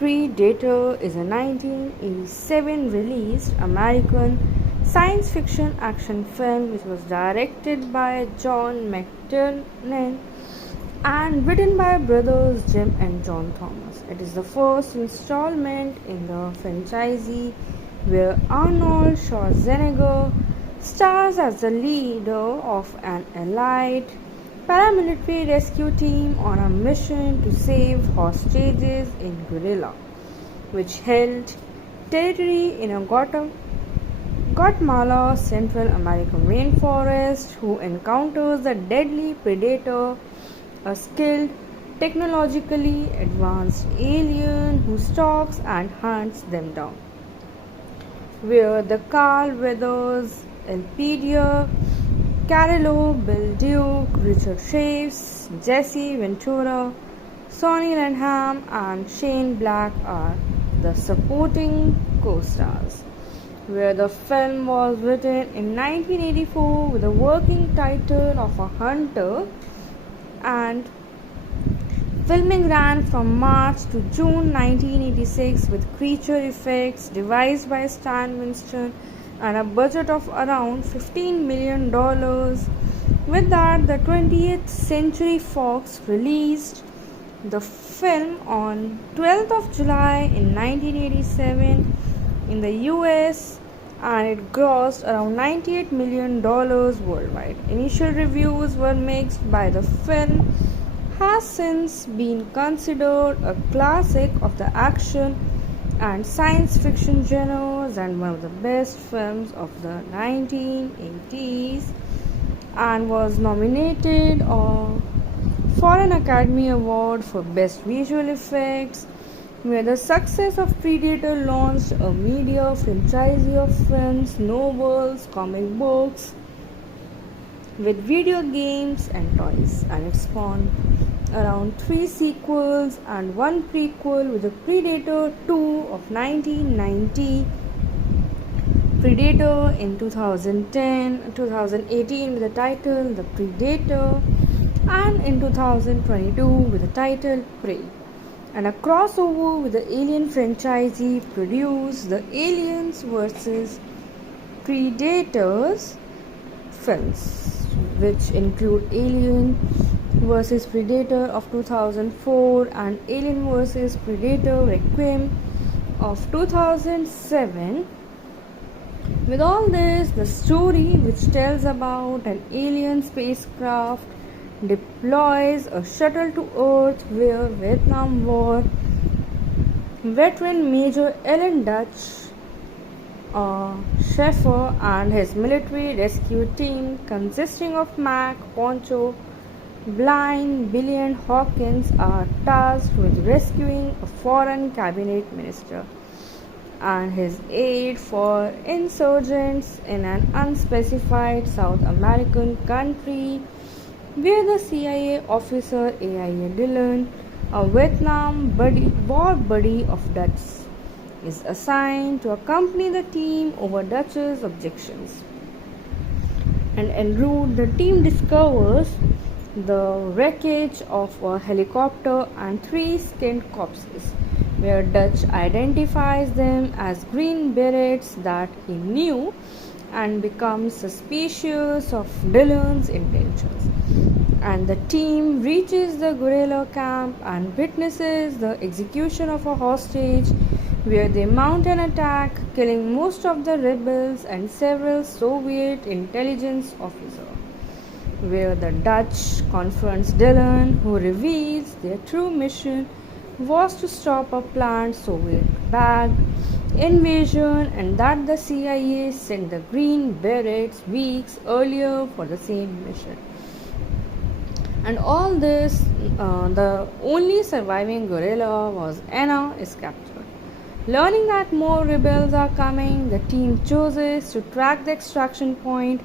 Predator is a 1987 released American science fiction action film which was directed by John McTiernan and written by brothers Jim and John Thomas. It is the first installment in the franchise where Arnold Schwarzenegger stars as the leader of an elite paramilitary rescue team on a mission to save hostages in Guerrilla, which held territory in a Guatemala Central American rainforest, who encounters the deadly predator, a skilled, technologically advanced alien who stalks and hunts them down. Where the Carl Weathers, Elpidia Carrillo, Bill Duke, Richard Traves, Jesse Ventura, Sonny Landham, and Shane Black are the supporting co-stars. Where the film was written in 1984 with the working title of A Hunter, and filming ran from March to June 1986 with creature effects devised by Stan Winston and a budget of around $15 million. With that, the 20th Century Fox released the film on 12th of July in 1987 in the US, and it grossed around $98 million worldwide. Initial reviews were mixed, by the film has since been considered a classic of the action and science fiction genres and one of the best films of the 1980s, and was nominated for an Academy Award for Best Visual Effects. Where the success of Predator launched a media franchise of films, novels, comic books, with video games and toys, and it spawned around 3 sequels and 1 prequel, with the Predator 2 of 1990, Predator in 2018 with the title The Predator, and in 2022 with the title Prey, and a crossover with the Alien franchise produced the Aliens vs Predators films, which include Alien vs Predator of 2004 and Alien vs Predator Requiem of 2007. With all this, the story, which tells about an alien spacecraft deploys a shuttle to Earth, where Vietnam War veteran Major Ellen Dutch Schaefer and his military rescue team, consisting of Mac, Poncho, Blind, Billy, and Hawkins, are tasked with rescuing a foreign cabinet minister and his aide for insurgents in an unspecified South American country, where the CIA officer A.I.A. Dillon, a Vietnam war buddy of Dutch, is assigned to accompany the team over Dutch's objections. And en route, the team discovers the wreckage of a helicopter and 3 skinned corpses, where Dutch identifies them as Green Berets that he knew and becomes suspicious of Dillon's intentions. And the team reaches the guerrilla camp and witnesses the execution of a hostage, where they mount an attack, killing most of the rebels and several Soviet intelligence officers. Where the Dutch confronts Dillon, who reveals their true mission was to stop a planned Soviet-backed invasion, and that the CIA sent the Green Berets weeks earlier for the same mission. And all this, the only surviving guerrilla was Anna, is captured. Learning that more rebels are coming, the team chooses to track the extraction point,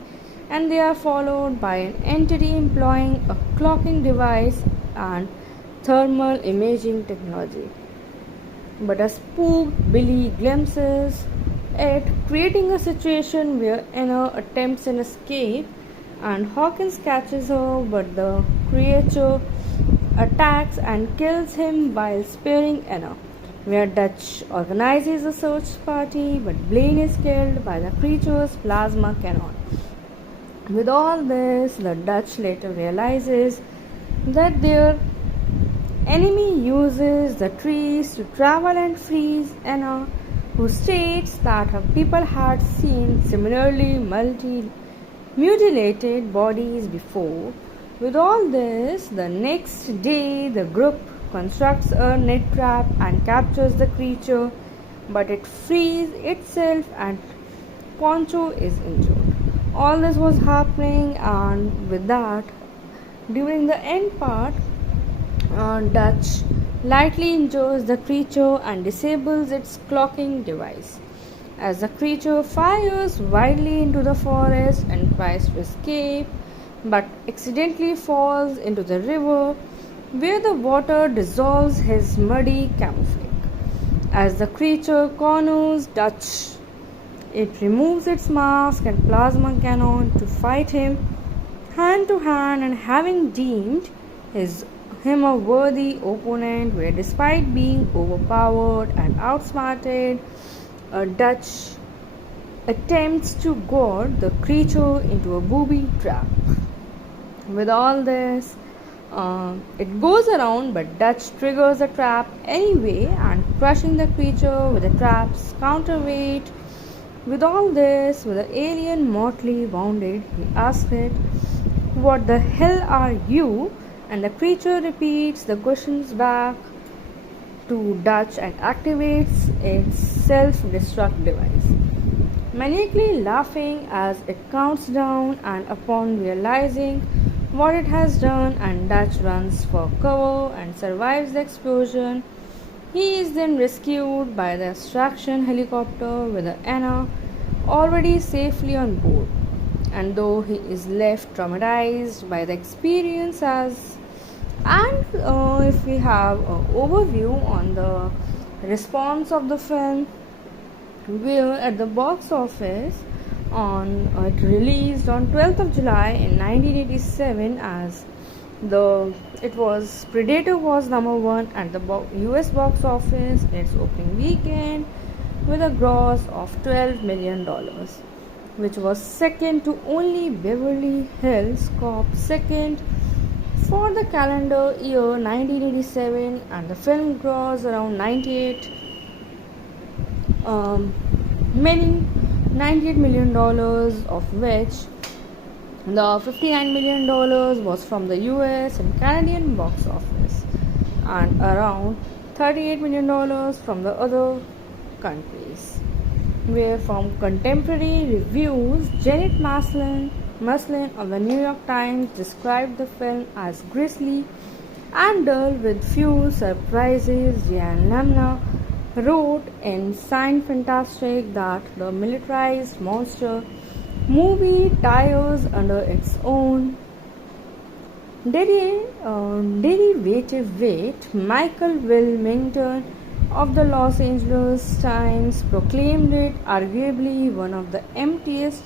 and they are followed by an entity employing a clocking device and thermal imaging technology. But a spooked Billy glimpses it, creating a situation where Anna attempts an escape and Hawkins catches her, but the creature attacks and kills him while sparing Anna. where Dutch organizes a search party, but Blaine is killed by the creature's plasma cannon. With all this, the Dutch later realizes that their enemy uses the trees to travel and freeze Anna, who states that her people had seen similarly mutilated bodies before. With all this, the next day the group constructs a net trap and captures the creature, but it frees itself and Poncho is injured. All this was happening, and with that, during the end part, Dutch lightly injures the creature and disables its clocking device. As the creature fires wildly into the forest and tries to escape, but accidentally falls into the river, where the water dissolves his muddy camouflage. As the creature corners Dutch, it removes its mask and plasma cannon to fight him hand to hand, and having deemed him a worthy opponent, where despite being overpowered and outsmarted, Dutch attempts to goad the creature into a booby trap. With all this, it goes around, but Dutch triggers the trap anyway and crushing the creature with the trap's counterweight. With all this, with the alien mortally wounded, he asks it, "What the hell are you?" And the creature repeats the questions back to Dutch and activates its self-destruct device, maniacally laughing as it counts down, and upon realizing what it has done, and Dutch runs for cover and survives the explosion. He is then rescued by the extraction helicopter with Anna already safely on board. And though he is left traumatized by the experience, if we have an overview on the response of the film, where at the box office it released on 12th of July in 1987, as Predator was number one at the US box office in its opening weekend with a gross of $12 million, which was second to only Beverly Hills Cop, second for the calendar year 1987, and the film grossed around $98 million, of which the $59 million was from the US and Canadian box office, and around $38 million from the other countries. Where from contemporary reviews, Janet Maslin of the New York Times described the film as grisly and dull with few surprises. Jan Lamna wrote in Science Fantastic that the militarized monster movie tires under its own derivative weight. Michael Wilmington of the Los Angeles Times proclaimed it arguably one of the emptiest,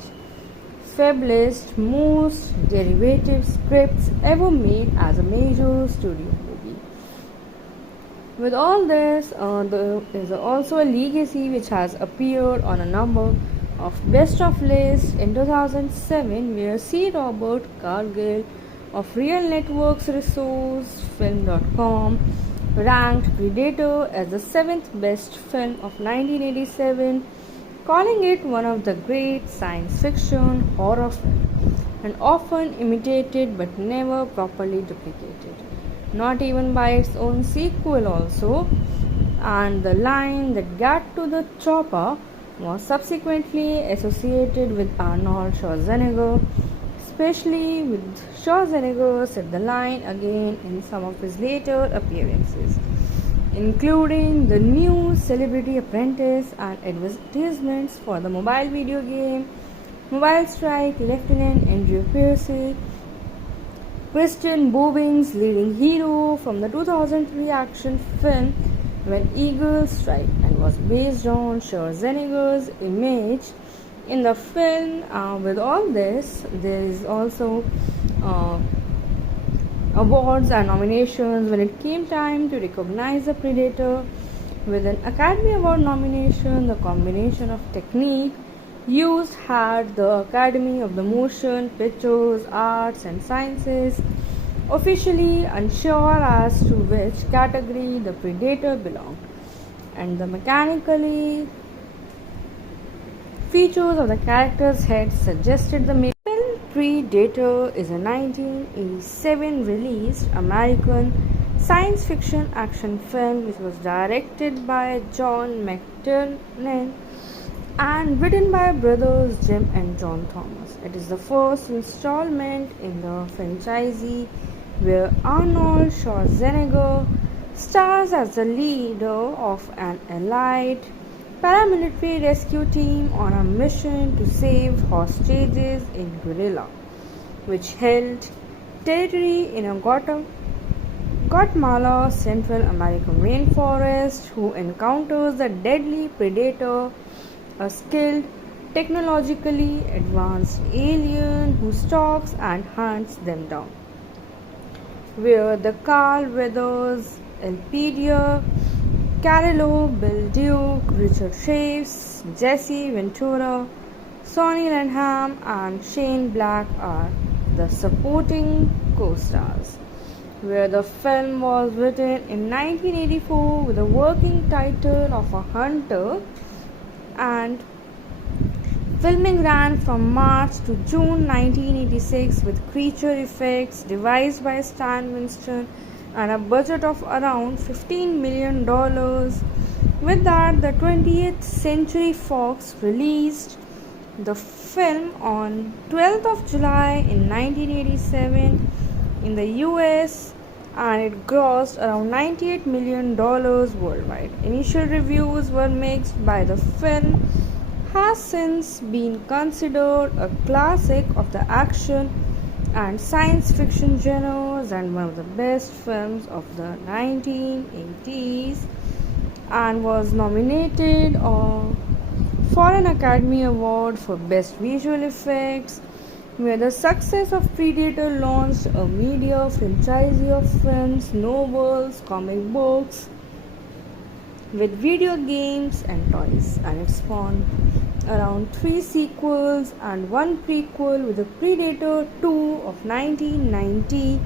fablest, most derivative scripts ever made as a major studio movie. With all this, there is also a legacy which has appeared on a number of best of lists in 2007, where C. Robert Cargill of Real Networks resource Film.com ranked Predator as the 7th best film of 1987, calling it one of the great science fiction horror films, and often imitated but never properly duplicated, not even by its own sequel also. And the line "that got to the chopper" was subsequently associated with Arnold Schwarzenegger, especially with Schwarzenegger said the line again in some of his later appearances, including the new Celebrity Apprentice and advertisements for the mobile video game Mobile Strike. Lieutenant Andrew Pierce, Christian Bobin's leading hero from the 2003 action film When Eagles Strike, and was based on Schwarzenegger's image in the film. With all this, there is also awards and nominations when it came time to recognize the Predator, With an Academy Award nomination, the combination of technique used had the Academy of the Motion Pictures Arts and Sciences officially unsure as to which category the Predator belonged, and the mechanically features of the character's head suggested the film Predator is a 1987 released American science fiction action film which was directed by John McTiernan and written by brothers Jim and John Thomas. It is the first installment in the franchise where Arnold Schwarzenegger stars as the leader of an allied paramilitary rescue team on a mission to save hostages in Guerrilla, which held territory in a Guatemala Central American rainforest, who encounters the deadly predator, a skilled, technologically advanced alien who stalks and hunts them down. Where the Carl Weathers, Elpidia Carrillo, Bill Duke, Richard Chaves, Jesse Ventura, Sonny Landham, and Shane Black are the supporting co-stars. Where the film was written in 1984 with the working title of A Hunter, and filming ran from March to June 1986 with creature effects devised by Stan Winston and a budget of around $15 million. With that, the 20th Century Fox released the film on 12th of July in 1987 in the US, and it grossed around $98 million worldwide. Initial reviews were mixed. By the film has since been considered a classic of the action and science fiction genres and one of the best films of the 1980s, and was nominated for an Academy Award for Best Visual Effects. Where the success of Predator launched a media franchise of films, novels, comic books, with video games and toys, and it spawned around 3 sequels and 1 prequel, with the Predator 2 of 1990,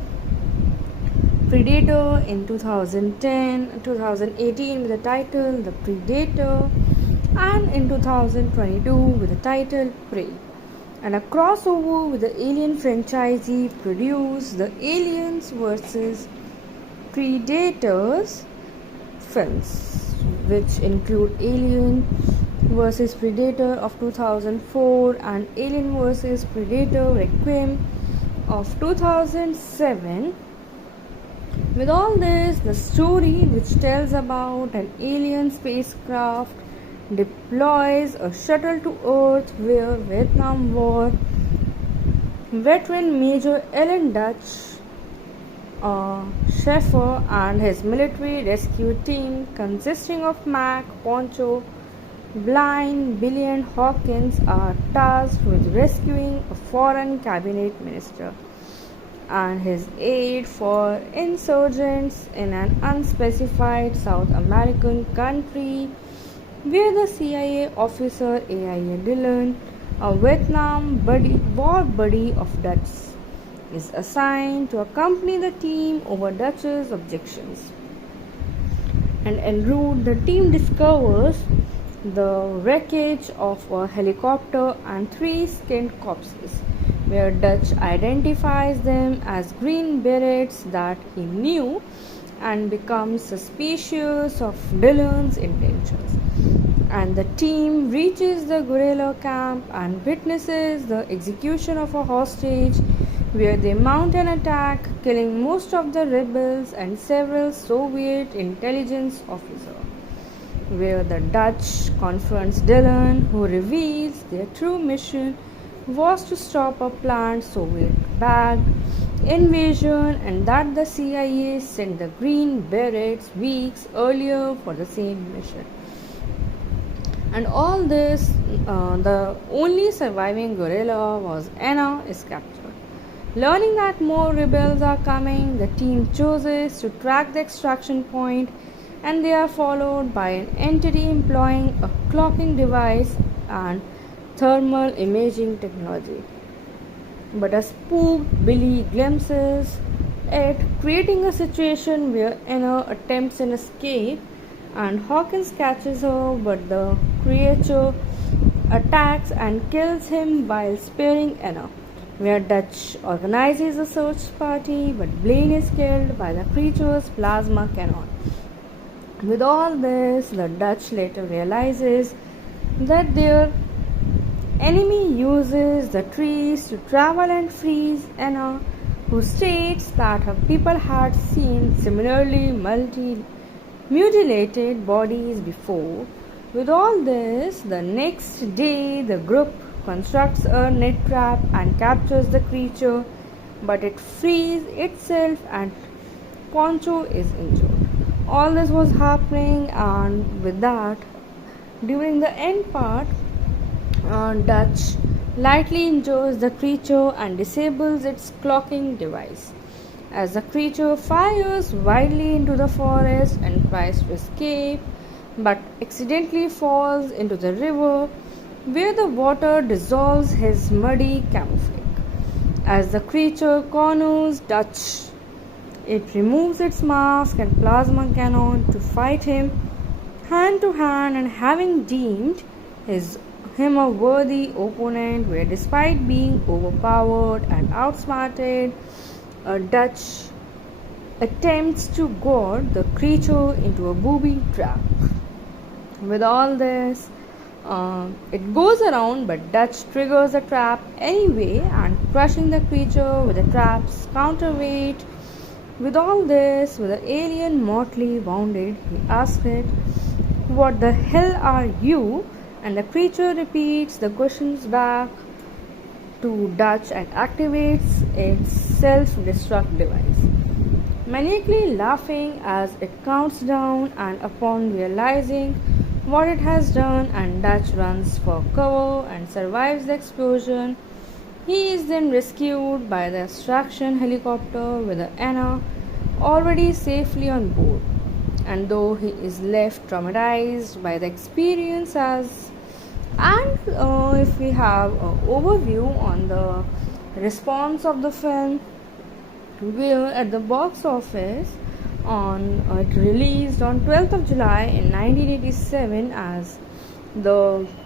Predator in 2018 with the title The Predator, and in 2022 with the title Prey, and a crossover with the Alien franchise produced the Aliens vs Predators films, which include Alien vs Predator of 2004 and Alien vs Predator Requiem of 2007. With all this, the story, which tells about an alien spacecraft deploys a shuttle to Earth, where Vietnam War veteran Major Ellen Dutch Schaefer and his military rescue team, consisting of Mac, Poncho, Blind, Billy, and Hawkins, are tasked with rescuing a foreign cabinet minister and his aide for insurgents in an unspecified South American country, where the CIA officer A.I.A. Dillon, a Vietnam war buddy of Dutch, is assigned to accompany the team over Dutch's objections. And en route, the team discovers the wreckage of a helicopter and 3 skinned corpses, where Dutch identifies them as Green Berets that he knew and becomes suspicious of Dillon's intentions. And the team reaches the guerrilla camp and witnesses the execution of a hostage, where they mount an attack, killing most of the rebels and several Soviet intelligence officers. Where the Dutch confronts Dillon, who reveals their true mission was to stop a planned Soviet-backed invasion, and that the CIA sent the Green Berets weeks earlier for the same mission. And all this, the only surviving guerrilla was Anna, is captured. Learning that more rebels are coming, the team chooses to track the extraction point and they are followed by an entity employing a clocking device and thermal imaging technology. But a spooked Billy glimpses it, creating a situation where Anna attempts an escape and Hawkins catches her, but the creature attacks and kills him while sparing Anna. Where Dutch organizes a search party, but Blaine is killed by the creature's plasma cannon. With all this, the Dutch later realizes that their enemy uses the trees to travel and freeze Anna, who states that her people had seen similarly mutilated bodies before. With all this, the next day the group constructs a net trap and captures the creature, but it frees itself and Poncho is injured. All this was happening, and with that, during the end part, Dutch lightly injures the creature and disables its clocking device. As the creature fires wildly into the forest and tries to escape, but accidentally falls into the river where the water dissolves his muddy camouflage. As the creature corners Dutch, it removes its mask and plasma cannon to fight him hand to hand, and having deemed him a worthy opponent, where despite being overpowered and outsmarted, Dutch attempts to goad the creature into a booby trap. With all this, it goes around, but Dutch triggers the trap anyway and crushing the creature with the trap's counterweight. With all this, with the alien mortally wounded, he asks it, "What the hell are you?" And the creature repeats the questions back to Dutch and activates its self-destruct device, maniacally laughing as it counts down, and upon realizing what it has done, and Dutch runs for cover and survives the explosion. He is then rescued by the extraction helicopter with Anna already safely on board. And though he is left traumatized by the experience if we have an overview on the response of the film, where at the box office it released on 12th of July in 1987, as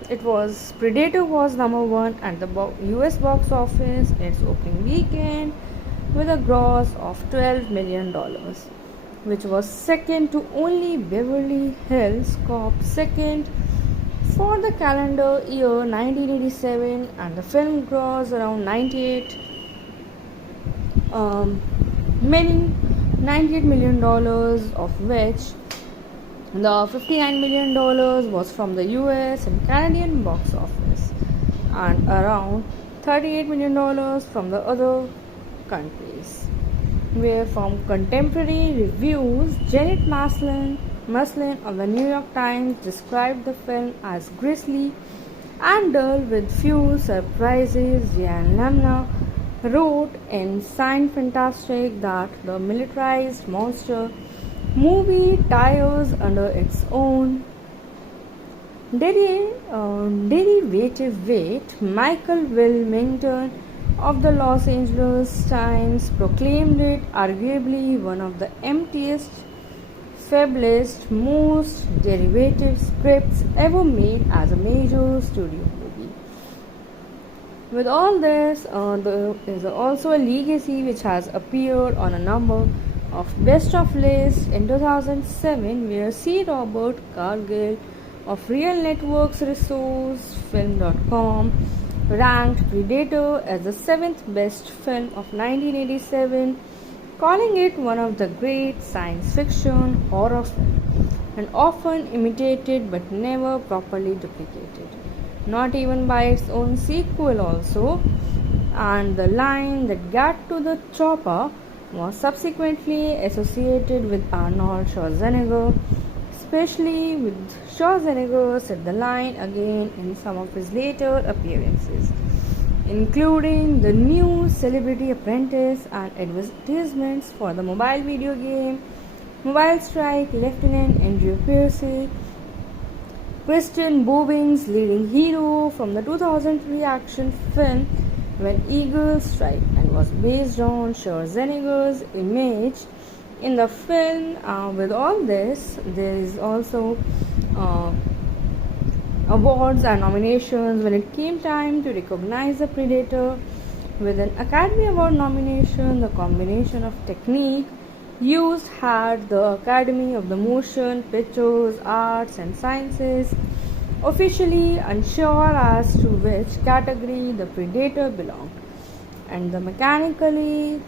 it was Predator was number one at the US box office its opening weekend with a gross of $12 million, which was second to only Beverly Hills Cop, second for the calendar year 1987, and the film grossed around $98 million, of which the $59 million was from the US and Canadian box office, and around $38 million from the other countries. Where from contemporary reviews, Janet Maslin of the New York Times described the film as grisly and dull with few surprises. Jan Lamna wrote in Science Fantastic that the militarized monster movie tires under its own derivative weight. Michael Wilmington of the Los Angeles Times proclaimed it arguably one of the emptiest, fablest, most derivative scripts ever made as a major studio movie. With all this, there is also a legacy which has appeared on a number of best of lists in 2007, where C. Robert Cargill of Real Networks resource Film.com ranked Predator as the 7th best film of 1987, calling it one of the great science fiction horror films, and often imitated but never properly duplicated, not even by its own sequel also. And the line "that got to the chopper" was subsequently associated with Arnold Schwarzenegger, especially with Schwarzenegger said the line again in some of his later appearances, including the new Celebrity Apprentice and advertisements for the mobile video game Mobile Strike, Lieutenant Andrew Pierce, Christian Bobin's leading hero from the 2003 action film When Eagles Strike and was based on Schwarzenegger's image in the film. With all this, there is also uh, awards and nominations when it came time to recognize the Predator with an Academy Award nomination. The combination of technique used had the Academy of the Motion Pictures Arts and Sciences officially unsure as to which category the Predator belonged, and the mechanically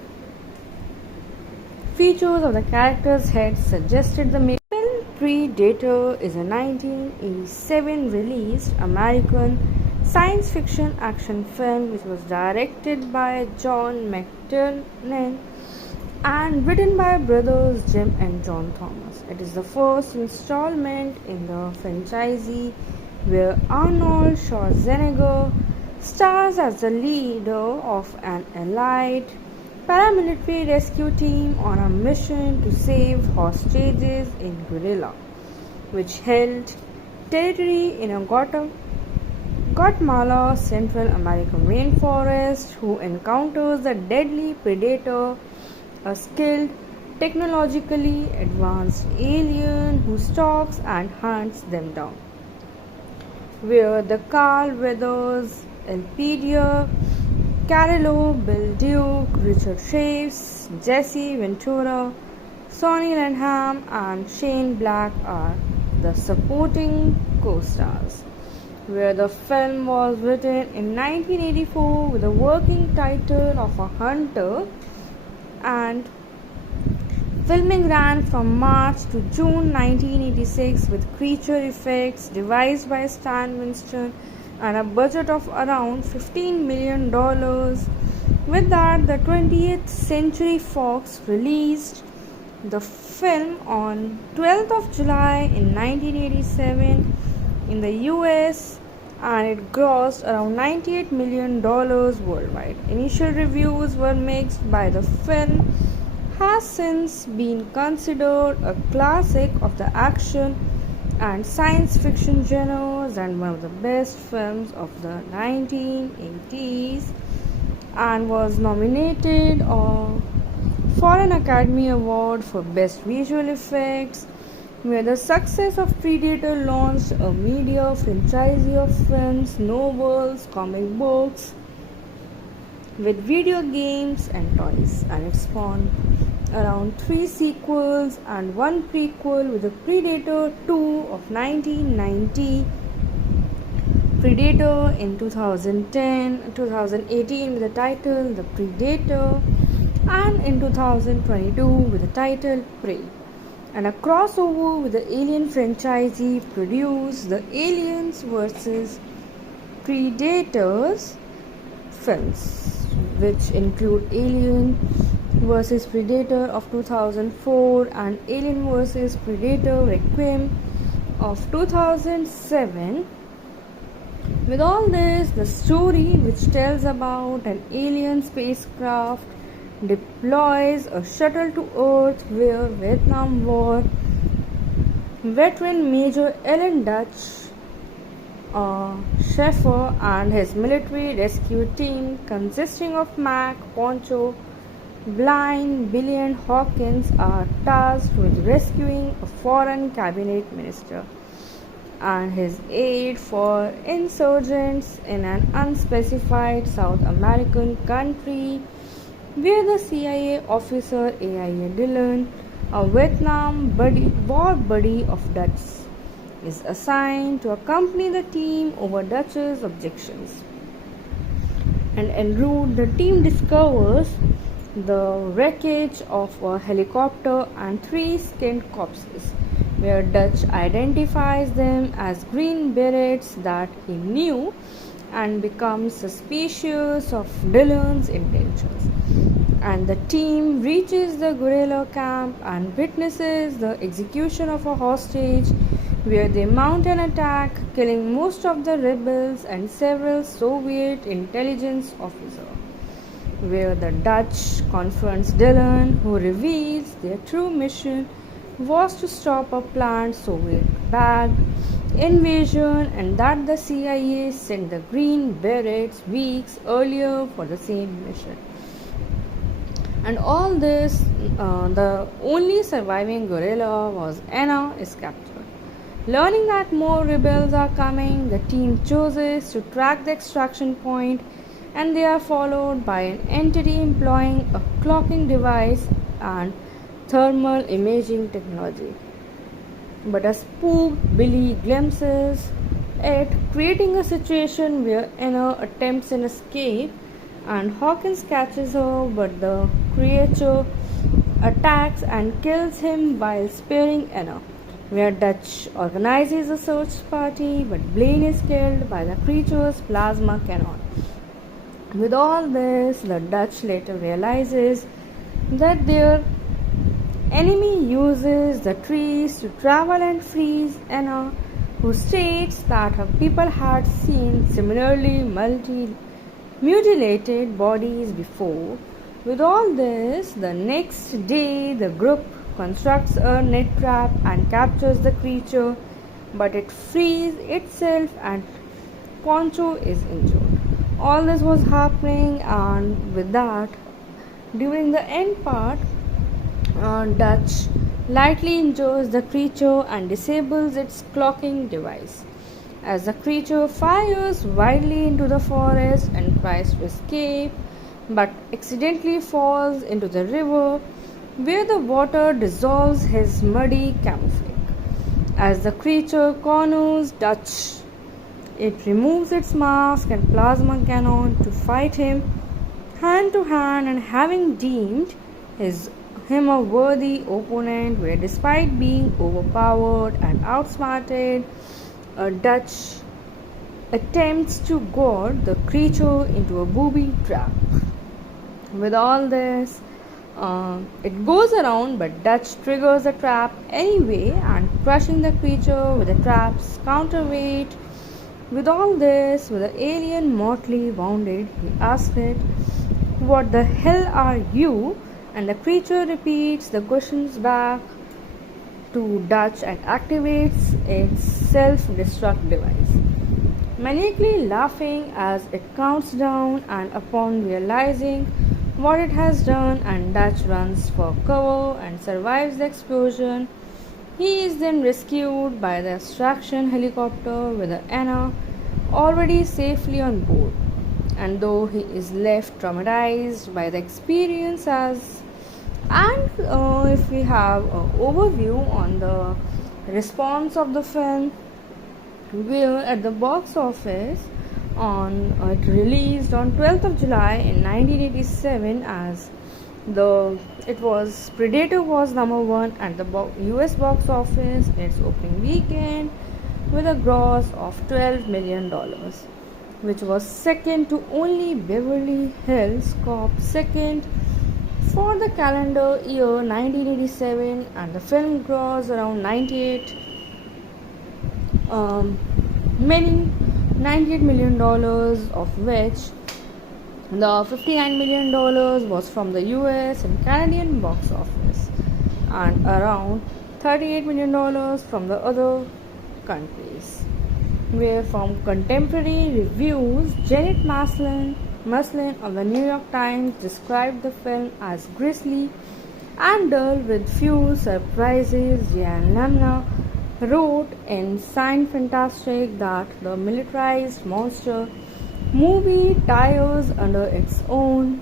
features of the character's head suggested the film Predator is a 1987 released American science fiction action film which was directed by John McTiernan and written by brothers Jim and John Thomas. It is the first installment in the franchise where Arnold Schwarzenegger stars as the leader of an allied paramilitary rescue team on a mission to save hostages in Guerrilla, which held territory in a Guatemala Central American rainforest, who encounters the deadly predator, a skilled, technologically advanced alien who stalks and hunts them down. Where the Carl Weathers, Elpidia, Carollo, Bill Duke, Richard Chaves, Jesse Ventura, Sonny Lanham, and Shane Black are the supporting co-stars. Where the film was written in 1984 with a working title of A Hunter, and filming ran from March to June 1986 with creature effects devised by Stan Winston and a budget of around $15 million. With that, the 20th Century Fox released the film on 12th of July in 1987 in the US, and it grossed around $98 million worldwide. Initial reviews were mixed. By the film has since been considered a classic of the action and science fiction genres and one of the best films of the 1980s, and was nominated for an Academy Award for Best Visual Effects. Where the success of Predator launched a media franchise of films, novels, comic books, with video games and toys, and it spawned around 3 sequels and 1 prequel, with the Predator 2 of 1990, Predator in 2018 with the title The Predator, and in 2022 with the title Prey, and a crossover with the Alien franchise produced the Aliens vs Predators films, which include Alien vs Predator of 2004 and Alien vs Predator Requiem of 2007. With all this, the story, which tells about an alien spacecraft deploys a shuttle to Earth, where Vietnam War veteran Major Ellen Dutch Schaefer and his military rescue team, consisting of Mac, Poncho, Blind, Billy, and Hawkins, are tasked with rescuing a foreign cabinet minister and his aide for insurgents in an unspecified South American country, where the CIA officer A.I.A. Dillon, a Vietnam war buddy of Dutch, is assigned to accompany the team over Dutch's objections. And en route, the team discovers the wreckage of a helicopter and 3 skinned corpses, where Dutch identifies them as Green Berets that he knew and becomes suspicious of Dillon's intentions. And the team reaches the guerrilla camp and witnesses the execution of a hostage, where they mount an attack, killing most of the rebels and several Soviet intelligence officers. Where the Dutch confronts Dillon, who reveals their true mission was to stop a planned Soviet-backed invasion and that the CIA sent the Green Berets weeks earlier for the same mission. And all this, the only surviving guerrilla was Anna is captured. Learning that more rebels are coming, the team chooses to track the extraction point and they are followed by an entity employing a clocking device and thermal imaging technology. But a spooked Billy glimpses it, creating a situation where Anna attempts an escape and Hawkins catches her, but the creature attacks and kills him while sparing Anna. Where Dutch organizes a search party, but Blaine is killed by the creature's plasma cannon. With all this, the Dutch later realizes that their enemy uses the trees to travel and freeze Anna, who states that her people had seen similarly mutilated bodies before. With all this, the next day the group constructs a net trap and captures the creature, but it frees itself and Poncho is injured. All this was happening, and with that, during the end part, Dutch lightly injures the creature and disables its clocking device. As the creature fires wildly into the forest and tries to escape, but accidentally falls into the river where the water dissolves his muddy camouflage. As the creature corners Dutch, it removes its mask and plasma cannon to fight him hand to hand, and having deemed him a worthy opponent, where despite being overpowered and outsmarted, Dutch attempts to goad the creature into a booby trap. With all this, it goes around, but Dutch triggers the trap anyway and crushing the creature with the trap's counterweight. With all this, with the alien mortally wounded, he asks it, "What the hell are you?" And the creature repeats the questions back to Dutch and activates its self-destruct device, maniacally laughing as it counts down, and upon realizing what it has done, and Dutch runs for cover and survives the explosion. He is then rescued by the extraction helicopter with Anna already safely on board. And though he is left traumatized by the experience if we have an overview on the response of the film, where at the box office it released on 12th of July in 1987 as it was Predator was number one at the US box office in its opening weekend with a gross of $12 million, which was second to only Beverly Hills Cop, second for the calendar year 1987, and the film grossed around $98 million, of which the $59 million was from the US and Canadian box office, and around $38 million from the other countries. Where from contemporary reviews, Janet Maslin of the New York Times described the film as grisly and dull with few surprises. Jan Lemna wrote in Science Fantastic that the militarized monster movie tires under its own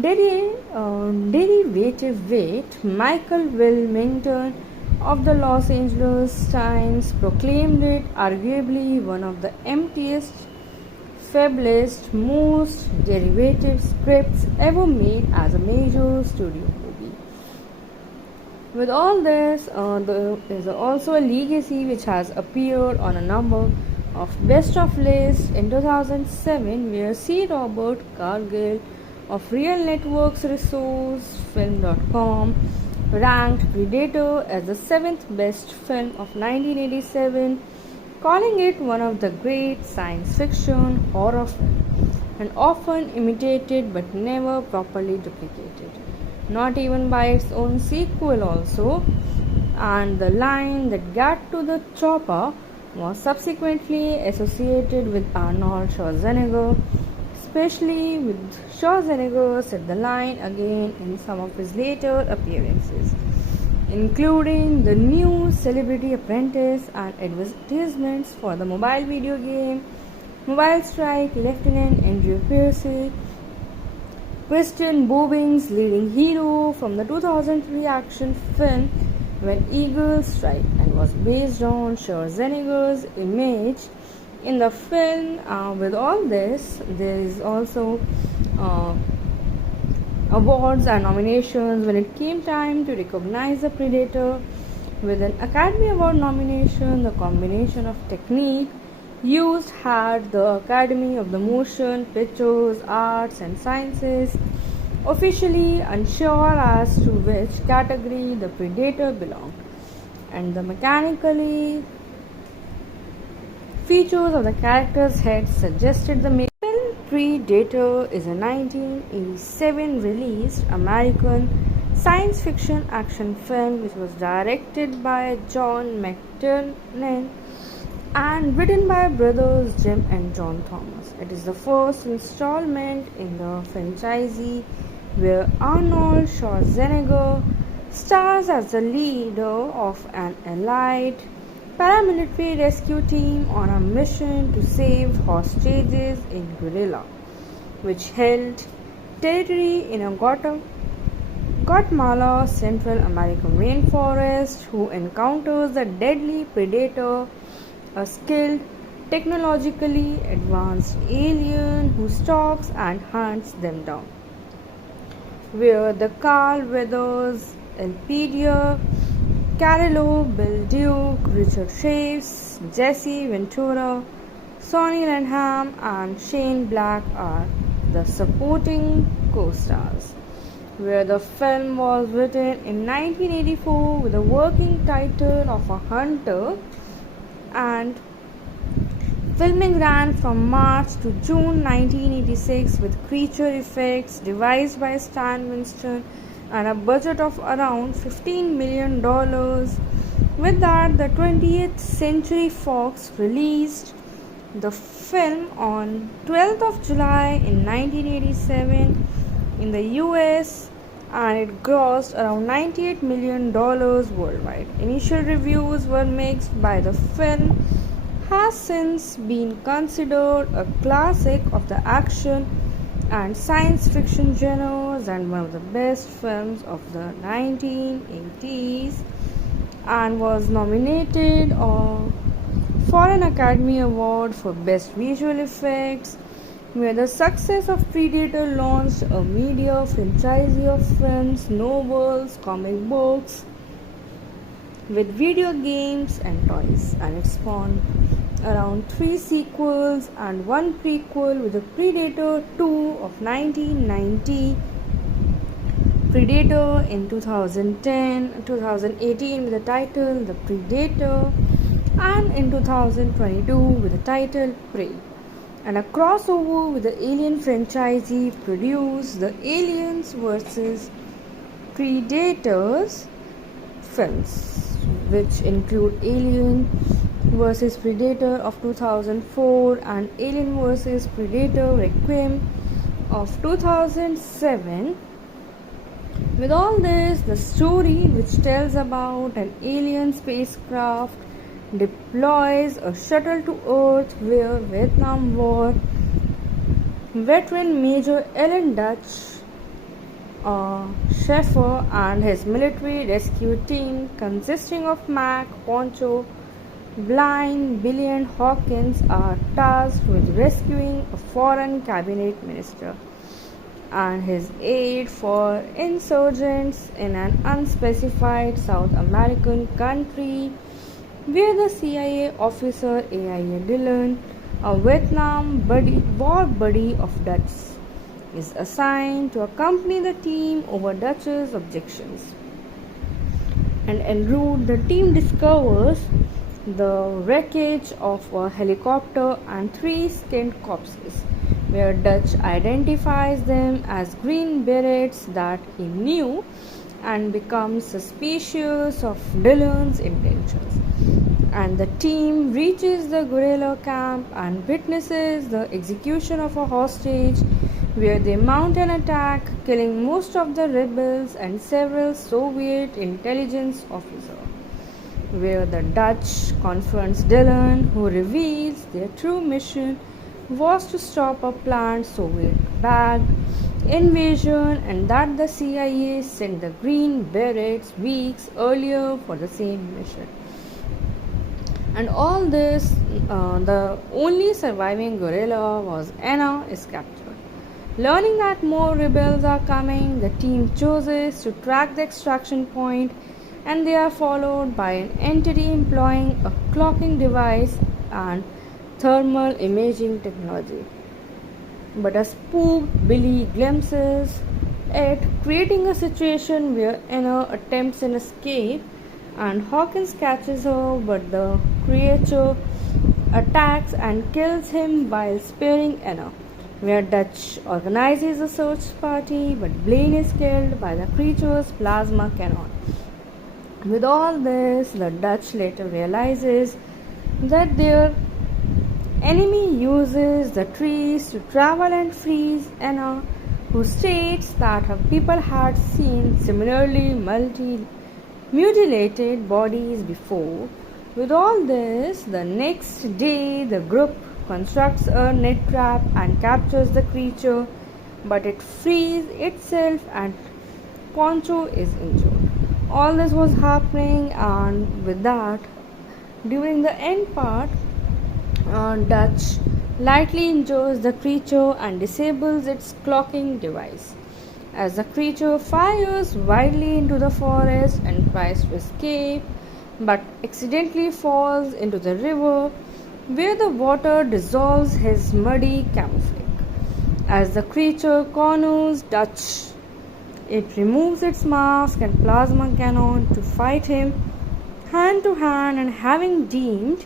derivative weight. Michael Wilmington of the Los Angeles Times proclaimed it arguably one of the emptiest, fablest, most derivative scripts ever made as a major studio movie. With all this, there is also a legacy which has appeared on a number of best of lists in 2007, where C. Robert Cargill of Real Networks Resource Film.com ranked Predator as the 7th best film of 1987, calling it one of the great science fiction horror films and often imitated but never properly duplicated. not even by its own sequel also, and the line that "Get to the chopper" was subsequently associated with Arnold Schwarzenegger, especially with Schwarzenegger said the line again in some of his later appearances, including the new Celebrity Apprentice and advertisements for the mobile video game Mobile Strike. Lieutenant Andrew Pierce, Christian Bobing's leading hero from the 2003 action film When Eagles Strike, and was based on Schwarzenegger's image in the film. With all this, there is also awards and nominations when it came time to recognize the Predator with an Academy Award nomination. The combination of technique used had the Academy of the Motion Pictures Arts and Sciences officially unsure as to which category the Predator belonged, and the mechanically features of the character's head suggested the film. Predator is a 1987 released American science fiction action film which was directed by John McTiernan and written by brothers Jim and John Thomas. It is the first installment in the franchise where Arnold Schwarzenegger stars as the leader of an allied paramilitary rescue team on a mission to save hostages in Guerrilla, which held territory in a Guatemala Central American rainforest, who encounters the deadly predator, a skilled, technologically advanced alien who stalks and hunts them down. Where the Carl Weathers, Elpidia Carrillo, Bill Duke, Richard Chaves, Jesse Ventura, Sonny Lanham, and Shane Black are the supporting co-stars. Where the film was written in 1984 with the working title of A Hunter, and filming ran from March to June 1986 with creature effects devised by Stan Winston and a budget of around $15 million. With that, the 20th Century Fox released the film on 12th of July in 1987 in the US, and it grossed around $98 million worldwide. Initial reviews were mixed. By the film has since been considered a classic of the action and science fiction genres and one of the best films of the 1980s, and was nominated for an Academy Award for Best Visual Effects. Where the success of Predator launched a media franchise of films, novels, comic books, with video games and toys, and it spawned around 3 sequels and 1 prequel, with the Predator 2 of 1990, Predator in 2018 with the title The Predator, and in 2022 with the title Prey, and a crossover with the Alien franchise produced the Aliens vs Predators films, which include Alien vs Predator of 2004 and Alien vs Predator Requiem of 2007. With all this, the story, which tells about an alien spacecraft deploys a shuttle to Earth, where Vietnam War veteran Major Ellen Dutch Schaefer and his military rescue team, consisting of Mac, Poncho, Blind, Billy, and Hawkins, are tasked with rescuing a foreign cabinet minister and his aide for insurgents in an unspecified South American country, where the CIA officer A.I.A. Dillon, a Vietnam war buddy of Dutch, is assigned to accompany the team over Dutch's objections. And en route, the team discovers the wreckage of a helicopter and 3 skinned corpses, where Dutch identifies them as green berets that he knew and becomes suspicious of Dylan's intentions. And the team reaches the guerrilla camp and witnesses the execution of a hostage where they mount an attack, killing most of the rebels and several Soviet intelligence officers. Where the Dutch confronts Dylan, who reveals their true mission was to stop a planned Soviet backed invasion and that the CIA sent the Green Berets weeks earlier for the same mission. And all this, the only surviving guerrilla was Anna is captured. Learning that more rebels are coming, the team chooses to track the extraction point and they are followed by an entity employing a clocking device and thermal imaging technology. But a spooked Billy glimpses it, creating a situation where Anna attempts an escape and Hawkins catches her, but the creature attacks and kills him while sparing Anna. Where Dutch organizes a search party, but Blaine is killed by the creature's plasma cannon. With all this, the Dutch later realizes that their enemy uses the trees to travel and freeze Anna, who states that her people had seen similarly mutilated bodies before. With all this, the next day the group constructs a net trap and captures the creature, but it frees itself and Poncho is injured. All this was happening, and with that, during the end part, Dutch lightly injures the creature and disables its clocking device. As the creature fires wildly into the forest and tries to escape, but accidentally falls into the river where the water dissolves his muddy camouflage. As the creature corners Dutch, it removes its mask and plasma cannon to fight him hand to hand, and having deemed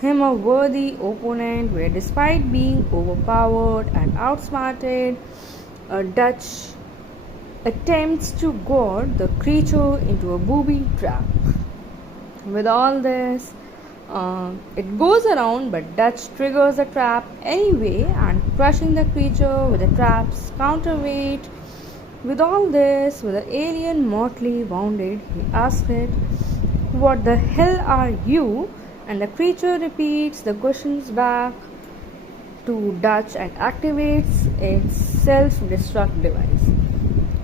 him a worthy opponent, where despite being overpowered and outsmarted, Dutch attempts to goad the creature into a booby trap. With all this, it goes around, but Dutch triggers the trap anyway and crushing the creature with the trap's counterweight. With all this, with the alien mortally wounded, he asks it, "What the hell are you?" And the creature repeats the questions back to Dutch and activates its self-destruct device,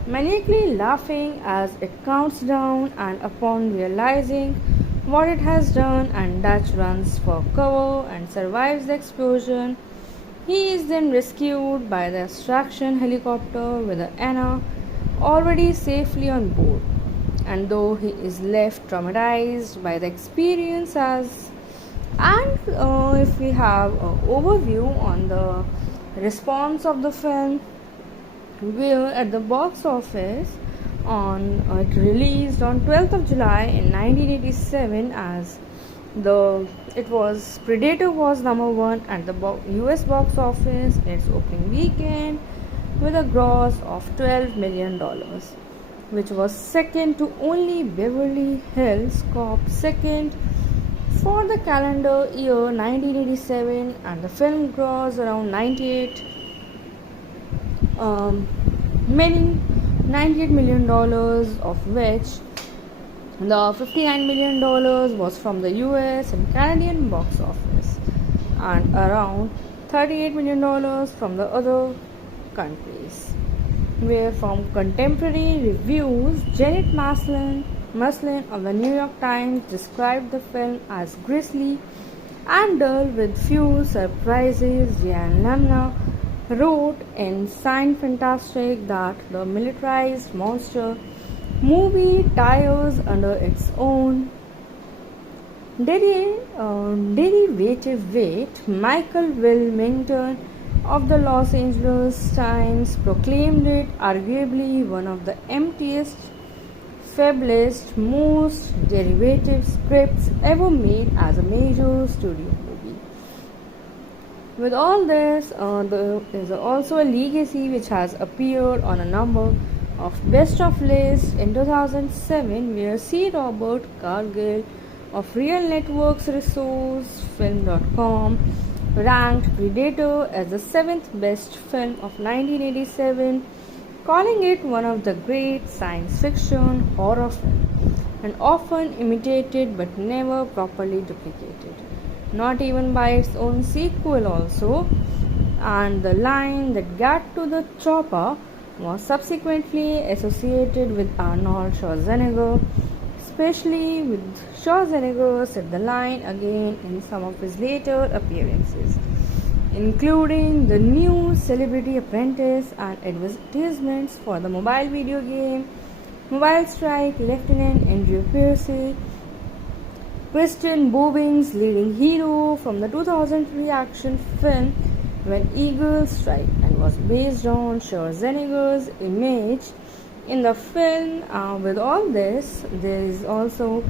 maniacally laughing as it counts down, and upon realizing what it has done, and Dutch runs for cover and survives the explosion. He is then rescued by the extraction helicopter with Anna already safely on board. And though he is left traumatized by the experience if we have an overview on the response of the film, where at the box office it released on 12th of July in 1987 as Predator was number 1 at the US box office in its opening weekend with a gross of $12 million, which was second to only Beverly Hills Cop, second for the calendar year 1987, and the film grossed around $98 million, of which the $59 million was from the US and Canadian box office, and around $38 million from the other countries. Where from contemporary reviews, Janet Maslin of the New York Times described the film as grisly and dull with few surprises. Jan Lemna wrote in Science Fantastic that the militarized monster movie tires under its own derivative weight. Michael Wilmington of the Los Angeles Times proclaimed it arguably one of the emptiest, fablest, most derivative scripts ever made as a major studio movie. With all this, there is also a legacy which has appeared on a number of best of lists in 2007, where C. Robert Cargill of Real Networks Resource Film.com ranked Predator as the seventh best film of 1987, calling it one of the great science fiction horror films and often imitated but never properly duplicated, not even by its own sequel also. And the line that got to the chopper was subsequently associated with Arnold Schwarzenegger, especially with Schwarzenegger said the line again in some of his later appearances, including the new Celebrity Apprentice and advertisements for the mobile video game Mobile Strike. Lieutenant Andrew Pierce, Kristen Bobing's leading hero from the 2003 action film When Eagles Strike, and was based on Schwarzenegger's image in the film. With all this, there is also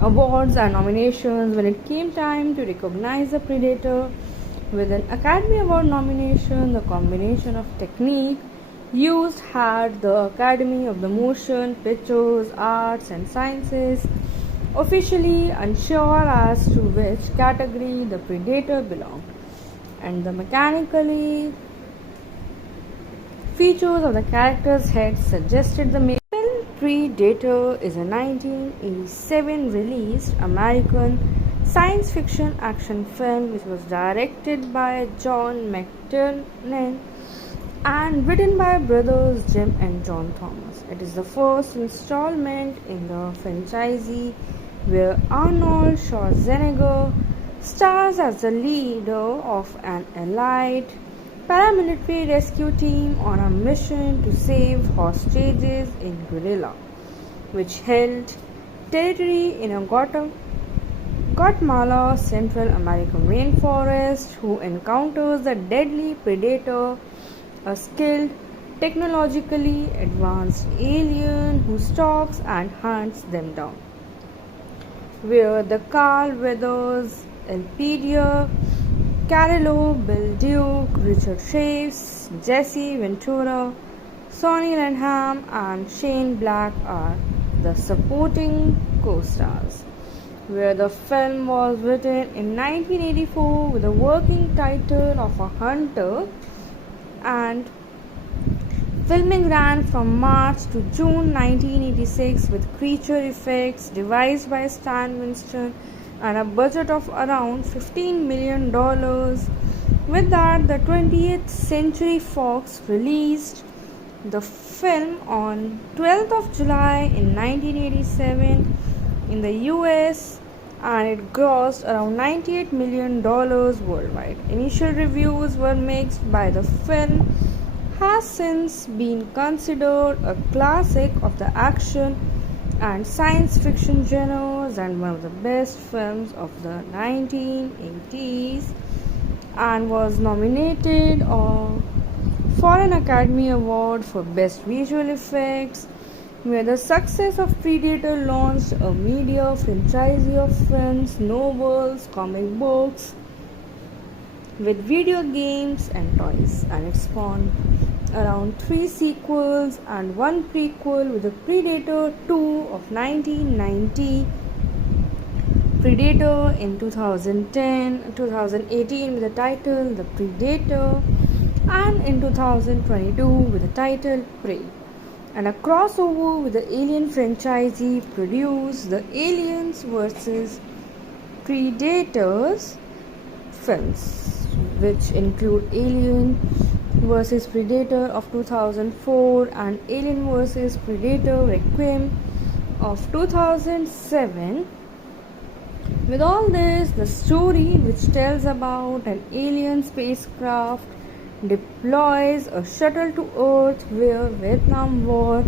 awards and nominations when it came time to recognize the Predator with an Academy Award nomination. The combination of technique used had the Academy of the Motion Pictures Arts and Sciences officially unsure as to which category the Predator belonged, and the mechanically features of the character's head suggested the film. Predator is a 1987 released American science fiction action film which was directed by John McTiernan and written by brothers Jim and John Thomas. It is the first installment in the franchise where Arnold Schwarzenegger stars as the leader of an allied paramilitary rescue team on a mission to save hostages in Guerrilla, which held territory in a Guatemala Central American rainforest, who encounters the deadly Predator, a skilled, technologically advanced alien who stalks and hunts them down. Where the Carl Weathers, Elpidia Carrillo, Bill Duke, Richard Chaves, Jesse Ventura, Sonny Lanham, and Shane Black are the supporting co-stars. Where the film was written in 1984 with a working title of A Hunter, and filming ran from March to June 1986 with creature effects devised by Stan Winston and a budget of around $15 million. With that, the 20th Century Fox released the film on 12th of July in 1987 in the US, and it grossed around $98 million worldwide. Initial reviews were mixed, by the film has since been considered a classic of the action and science fiction genres and one of the best films of the 1980s, and was nominated for an Academy Award for Best Visual Effects. Where the success of Predator launched a media franchise of films, novels, comic books, with video games and toys, and it spawned around 3 sequels and 1 prequel, with the Predator 2 of 1990, Predator in 2018 with the title The Predator, and in 2022 with the title Prey, and a crossover with the Alien franchise produced the Aliens vs Predators films, which include Alien vs Predator of 2004 and Alien vs Predator Requiem of 2007. With all this, the story, which tells about an alien spacecraft deploys a shuttle to Earth, where Vietnam War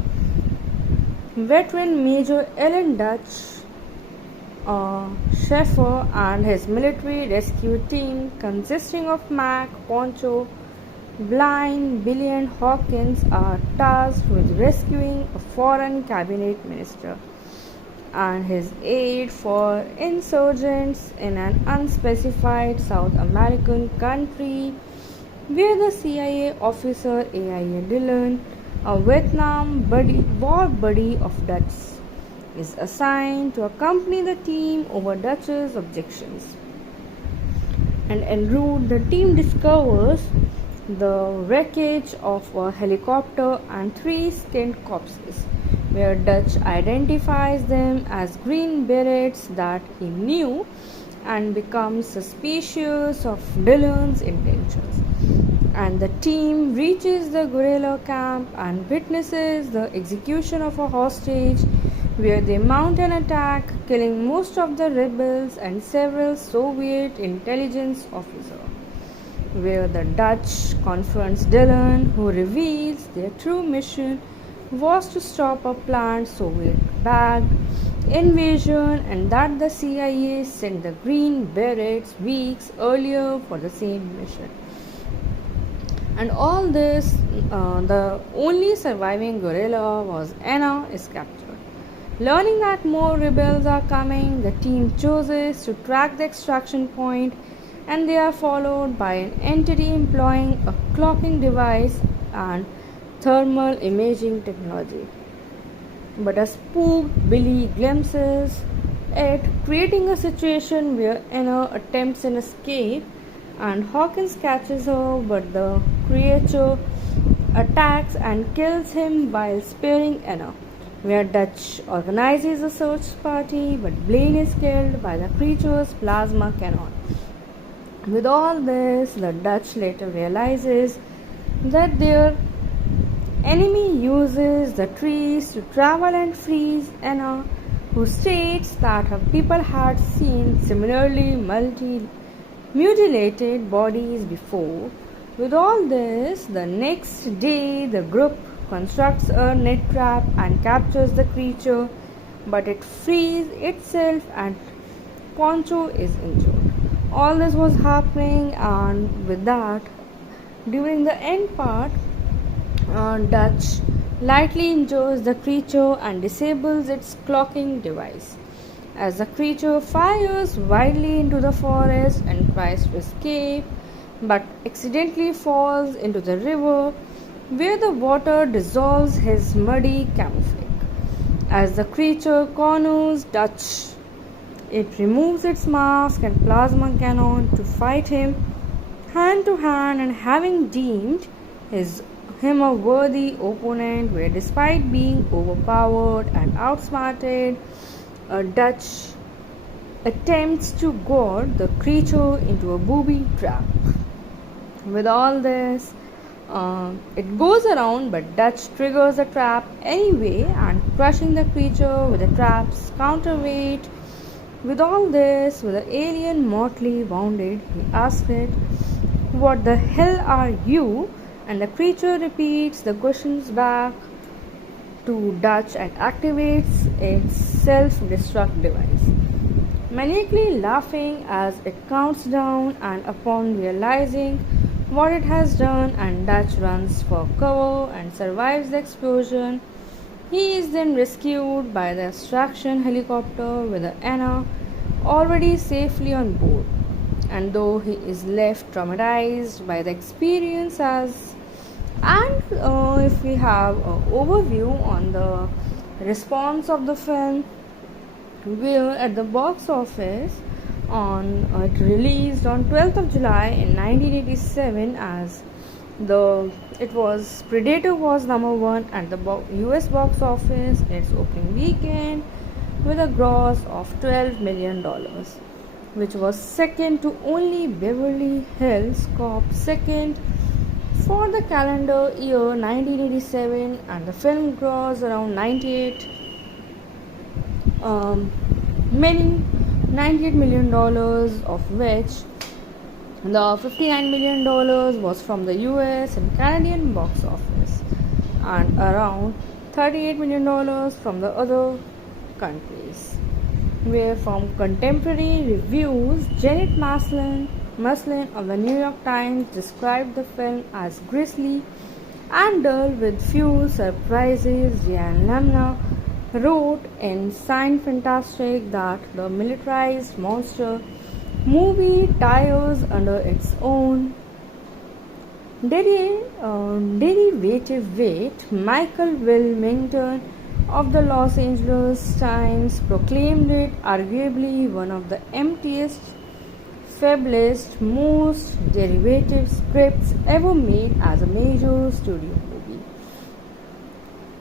veteran Major Ellen Dutch Schaefer and his military rescue team, consisting of Mac, Poncho, Blind, Billy, and Hawkins, are tasked with rescuing a foreign cabinet minister and his aid for insurgents in an unspecified South American country where the CIA officer AIA Dillon, a war buddy of Dutch, is assigned to accompany the team over Dutch's objections. And en route, the team discovers the wreckage of a helicopter and three skinned corpses, where Dutch identifies them as Green Berets that he knew and becomes suspicious of Dillon's intentions. And the team reaches the guerrilla camp and witnesses the execution of a hostage where they mount an attack, killing most of the rebels and several Soviet intelligence officers. Where the Dutch confronts Dillon, who reveals their true mission was to stop a planned Soviet-backed invasion and that the CIA sent the Green Berets weeks earlier for the same mission. And all this, the only surviving guerrilla was Anna is captured. Learning that more rebels are coming, the team chooses to track the extraction point and they are followed by an entity employing a clocking device and thermal imaging technology. But a spooked Billy glimpses it, creating a situation where Anna attempts an escape and Hawkins catches her, but the creature attacks and kills him while sparing Anna. Where Dutch organizes a search party, but Blaine is killed by the creature's plasma cannon. With all this, the Dutch later realizes that their enemy uses the trees to travel and freeze Anna, who states that her people had seen similarly mutilated bodies before. With all this, the next day the group constructs a net trap and captures the creature, but it frees itself and Poncho is injured. All this was happening, and with that, during the end part, Dutch lightly injures the creature and disables its clocking device. As the creature fires wildly into the forest and tries to escape, but accidentally falls into the river where the water dissolves his muddy camouflage. As the creature corners Dutch, it removes its mask and plasma cannon to fight him hand to hand, and having deemed him a worthy opponent, where despite being overpowered and outsmarted, Dutch attempts to goad the creature into a booby trap. With all this, it goes around, but Dutch triggers the trap anyway and crushing the creature with the trap's counterweight. With all this, with the alien mortally wounded, he asks it, "What the hell are you?" And the creature repeats the questions back to Dutch and activates its self-destruct device, maniacally laughing as it counts down, and upon realizing what it has done, and Dutch runs for cover and survives the explosion. He is then rescued by the extraction helicopter with Anna already safely on board. And though he is left traumatized by the experience if we have an overview on the response of the film, where at the box office it released on 12th of July in 1987 as Predator was number one at the US box office in its opening weekend with a gross of $12 million, which was second to only Beverly Hills Cop, second for the calendar year 1987, and the film grossed around $98 million, of which the $59 million was from the US and Canadian box office, and around $38 million from the other countries. Where from contemporary reviews, Janet Maslin of the New York Times described the film as grisly and dull with few surprises. Jan Lamna wrote in Science Fantastic that the militarized monster movie tires under its own derivative weight. Michael Wilmington of the Los Angeles Times proclaimed it arguably one of the emptiest, fablest, most derivative scripts ever made as a major studio movie.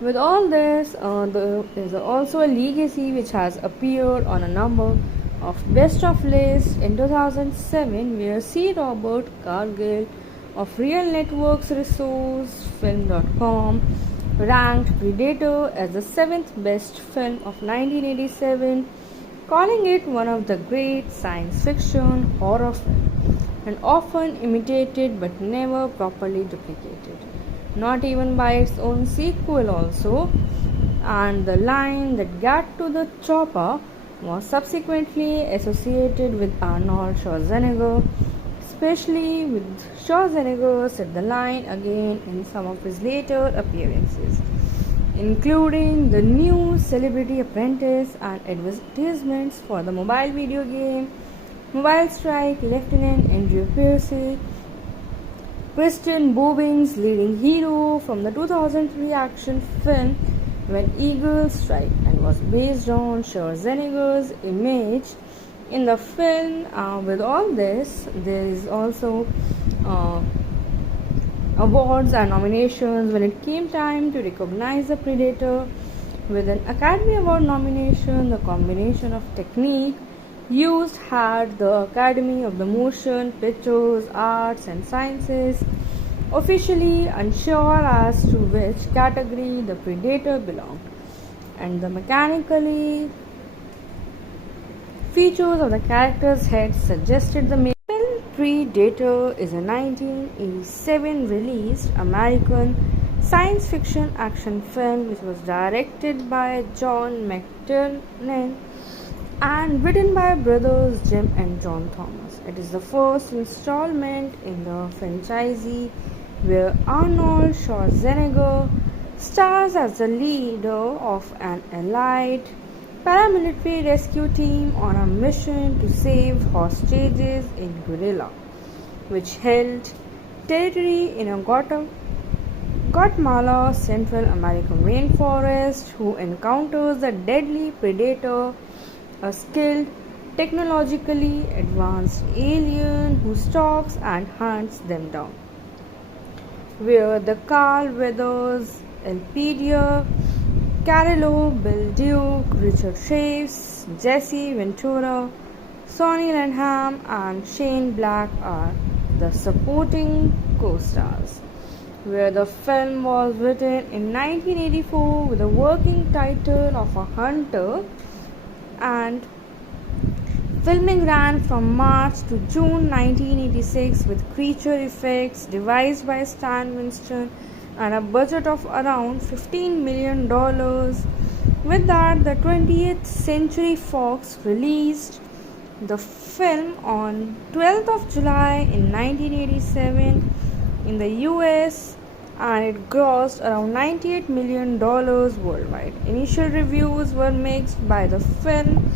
With all this, there is also a legacy which has appeared on a number of best of lists in 2007, where C. Robert Cargill of Real Networks Resource Film.com ranked Predator as the seventh best film of 1987, calling it one of the great science fiction horror films and often imitated but never properly duplicated, not even by its own sequel also. And the line that got to the chopper was subsequently associated with Arnold Schwarzenegger, especially with Schwarzenegger said the line again in some of his later appearances, including the new Celebrity Apprentice and advertisements for the mobile video game Mobile Strike. Lieutenant Andrew Pierce, Christian Bobing's leading hero from the 2003 action film When Eagles Strike, and was based on Schwarzenegger's image in the film. With all this, there is also awards and nominations when it came time to recognize the Predator with an Academy Award nomination. The combination of technique used had the Academy of the Motion Pictures Arts and Sciences officially unsure as to which category the Predator belonged, and the mechanically features of the character's head suggested the film. Predator is a 1987 released American science fiction action film which was directed by John McTiernan and written by brothers Jim and John Thomas. It is the first installment in the franchise where Arnold Schwarzenegger stars as the leader of an allied paramilitary rescue team on a mission to save hostages in Guerrilla, which held territory in a Guatemala Central American rainforest, who encounters the deadly predator, a skilled, technologically advanced alien who stalks and hunts them down. Where the Carl Weathers, Elpidia Carrillo, Bill Duke, Richard Trace, Jesse Ventura, Sonny Landham, and Shane Black are the supporting co-stars. Where the film was written in 1984 with the working title of A Hunter, and filming ran from March to June 1986 with creature effects devised by Stan Winston and a budget of around $15 million. With that, the 20th Century Fox released the film on 12th of July in 1987 in the US, and it grossed around $98 million worldwide. Initial reviews were mixed. By the film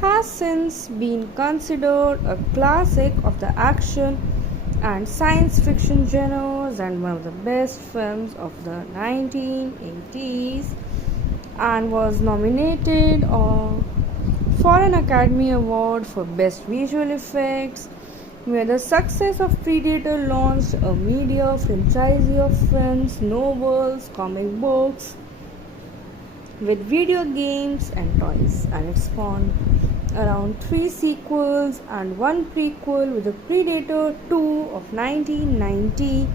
has since been considered a classic of the action and science fiction genres and one of the best films of the 1980s, and was nominated for an Academy Award for Best Visual Effects. Where the success of Predator launched a media franchise of films, novels, comic books, with video games and toys, and it spawned around 3 sequels and 1 prequel, with the Predator 2 of 1990,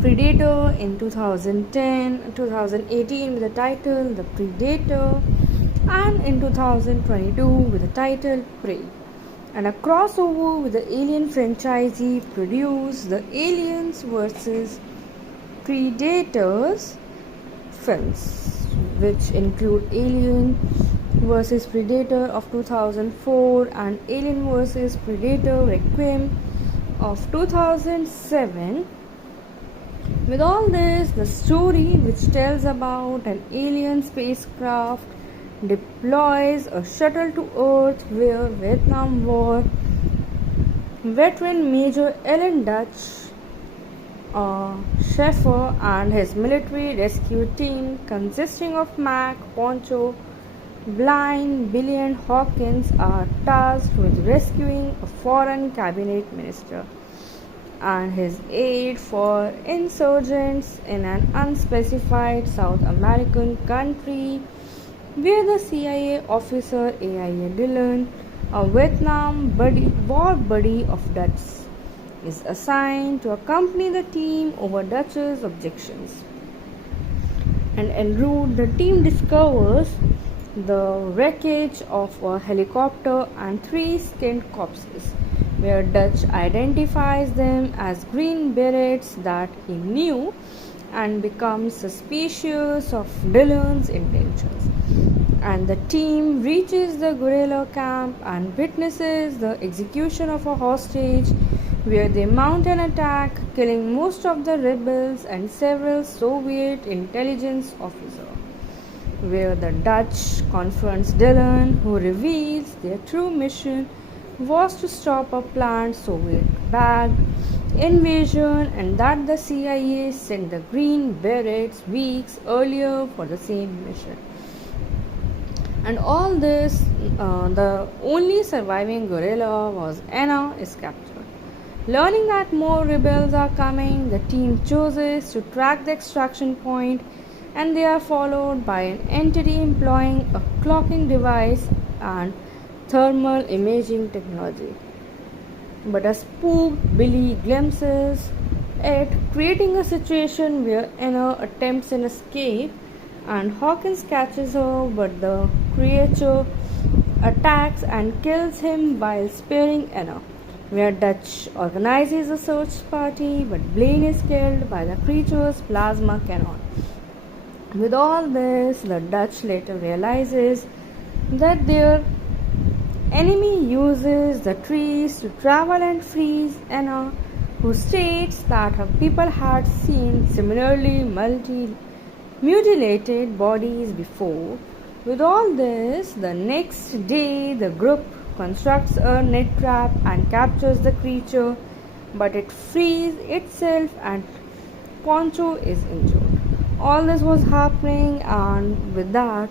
Predator in 2018 with the title The Predator, and in 2022 with the title Prey, and a crossover with the Alien franchise produced the Aliens vs Predators films, which include Alien vs Predator of 2004 and Alien vs Predator Requiem of 2007, With all this, the story, which tells about an alien spacecraft, deploys a shuttle to Earth where Vietnam War veteran Major Ellen Dutch Schaefer and his military rescue team, consisting of Mac, Poncho, Blind, Billy, and Hawkins, are tasked with rescuing a foreign cabinet minister and his aide for insurgents in an unspecified South American country where the CIA officer AIA Dillon, a war buddy of Dutch, is assigned to accompany the team over Dutch's objections. And en route, the team discovers the wreckage of a helicopter and three skinned corpses, where Dutch identifies them as Green Berets that he knew and becomes suspicious of Dillon's intentions. And the team reaches the guerrilla camp and witnesses the execution of a hostage, where they mount an attack, killing most of the rebels and several Soviet intelligence officers, where the Dutch confronts Dillon, who reveals their true mission was to stop a planned Soviet-backed invasion and that the CIA sent the Green Berets weeks earlier for the same mission. And all this, the only surviving guerrilla was Anna is captured. Learning that more rebels are coming, the team chooses to track the extraction point, and they are followed by an entity employing a clocking device and thermal imaging technology. But a spooked Billy glimpses it, creating a situation where Anna attempts an escape and Hawkins catches her, but the creature attacks and kills him while sparing Anna, where Dutch organizes a search party, but Blaine is killed by the creature's plasma cannon. With all this, the Dutch later realizes that their enemy uses the trees to travel and freeze Anna, who states that her people had seen similarly mutilated bodies before. With all this, the next day the group constructs a net trap and captures the creature, but it frees itself and Poncho is injured. All this was happening, and with that,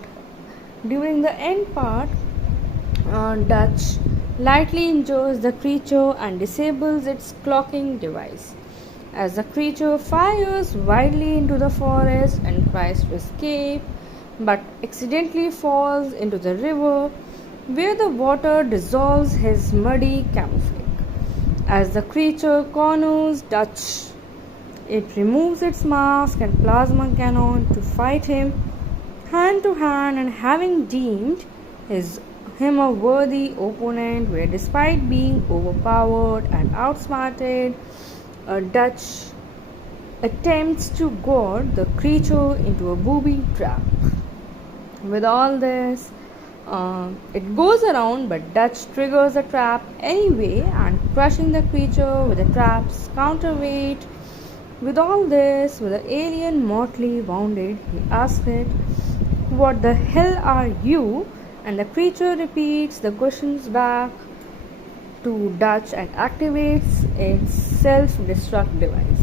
during the end part, Dutch lightly injures the creature and disables its clocking device. As the creature fires wildly into the forest and tries to escape, but accidentally falls into the river, where the water dissolves his muddy camouflage. As the creature corners Dutch, it removes its mask and plasma cannon to fight him hand to hand, and having deemed him a worthy opponent, where despite being overpowered and outsmarted, Dutch attempts to goad the creature into a booby trap. With all this, it goes around, but Dutch triggers the trap anyway and crushing the creature with the trap's counterweight. With all this, with the alien mortally wounded, he asks it, "What the hell are you?" And the creature repeats the questions back to Dutch and activates its self-destruct device,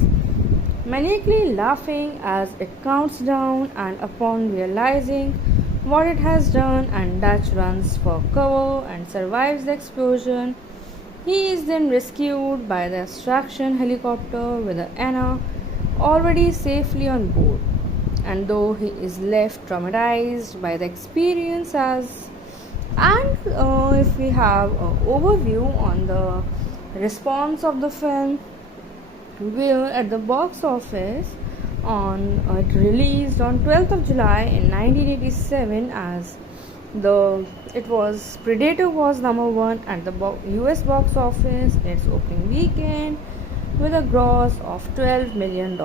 maniacally laughing as it counts down, and upon realizing what it has done, and Dutch runs for cover and survives the explosion. He is then rescued by the extraction helicopter with Anna already safely on board. And though he is left traumatized by the experience, if we have an overview on the response of the film, where at the box office it released on 12th of July in 1987, as Predator was number one at the US box office in its opening weekend with a gross of $12 million,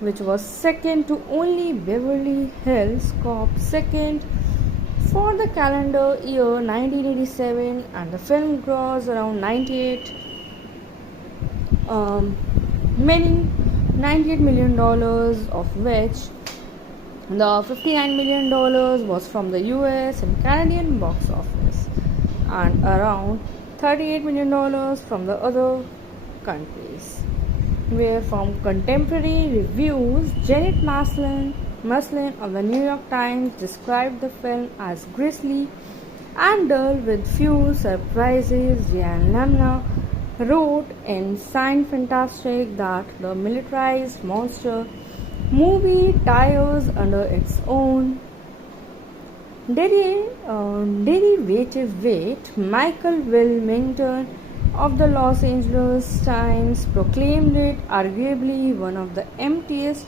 which was second to only Beverly Hills Cop, second for the calendar year 1987, and the film grossed around 98 million $98 million, of which the $59 million was from the US and Canadian box office, and around $38 million from the other countries. Where from contemporary reviews, Janet Maslin of the New York Times described the film as grisly and dull with few surprises. Jan Lamna wrote in Science Fantastic that the militarized monster movie tires under its own derivative weight. Michael Wilmington of the Los Angeles Times proclaimed it arguably one of the emptiest,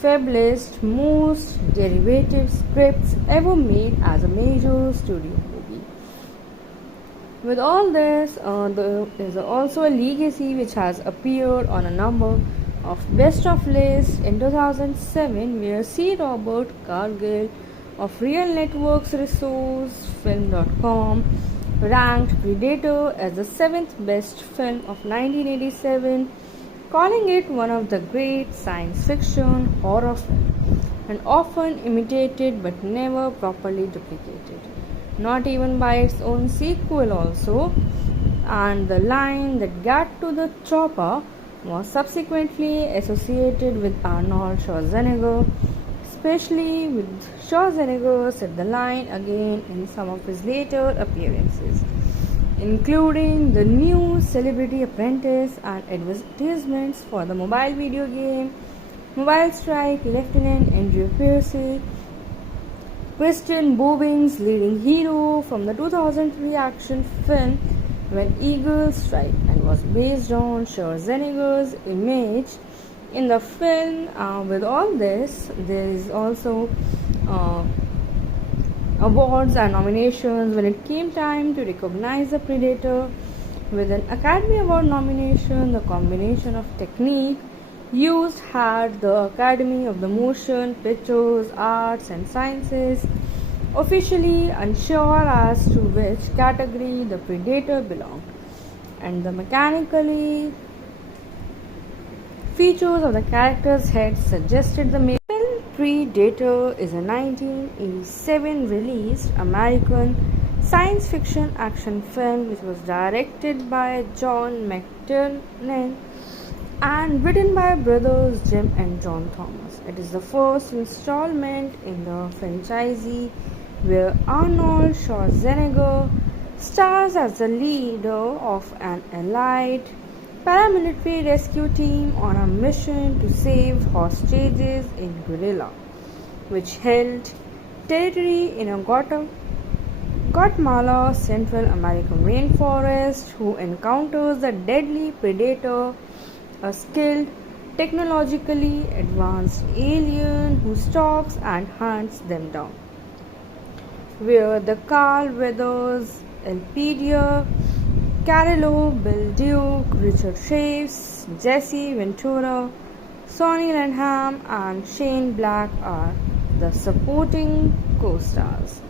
fablest, most derivative scripts ever made as a major studio movie. With all this, there is also a legacy which has appeared on a number of best of lists in 2007, where C. Robert Cargill of Real Networks resource Film.com ranked Predator as the 7th best film of 1987, calling it one of the great science fiction horror films and often imitated but never properly duplicated, not even by its own sequel also. And the line that "Get to the chopper" was subsequently associated with Arnold Schwarzenegger, especially with Schwarzenegger said the line again in some of his later appearances, including the new Celebrity Apprentice and advertisements for the mobile video game Mobile Strike. Lieutenant Andrew Pierce, Christian Bobin's leading hero from the 2003 action film When Eagles Strike, and was based on Schwarzenegger's image in the film. With all this, there is also awards and nominations when it came time to recognize the Predator with an Academy Award nomination. The combination of technique used had the Academy of the Motion Pictures Arts and Sciences officially unsure as to which category the Predator belonged, and the mechanically features of the character's head suggested the film. Predator is a 1987 released American science fiction action film which was directed by John McTiernan and written by brothers Jim and John Thomas. It is the first installment in the franchise where Arnold Schwarzenegger stars as the leader of an allied paramilitary rescue team on a mission to save hostages in Guerrilla, which held territory in a Guatemala Central American rainforest, who encounters the deadly predator, a skilled, technologically advanced alien who stalks and hunts them down. Where the Carl Weathers, Elpidia Carrillo, Bill Duke, Richard Traves, Jesse Ventura, Sonny Landham, and Shane Black are the supporting co-stars.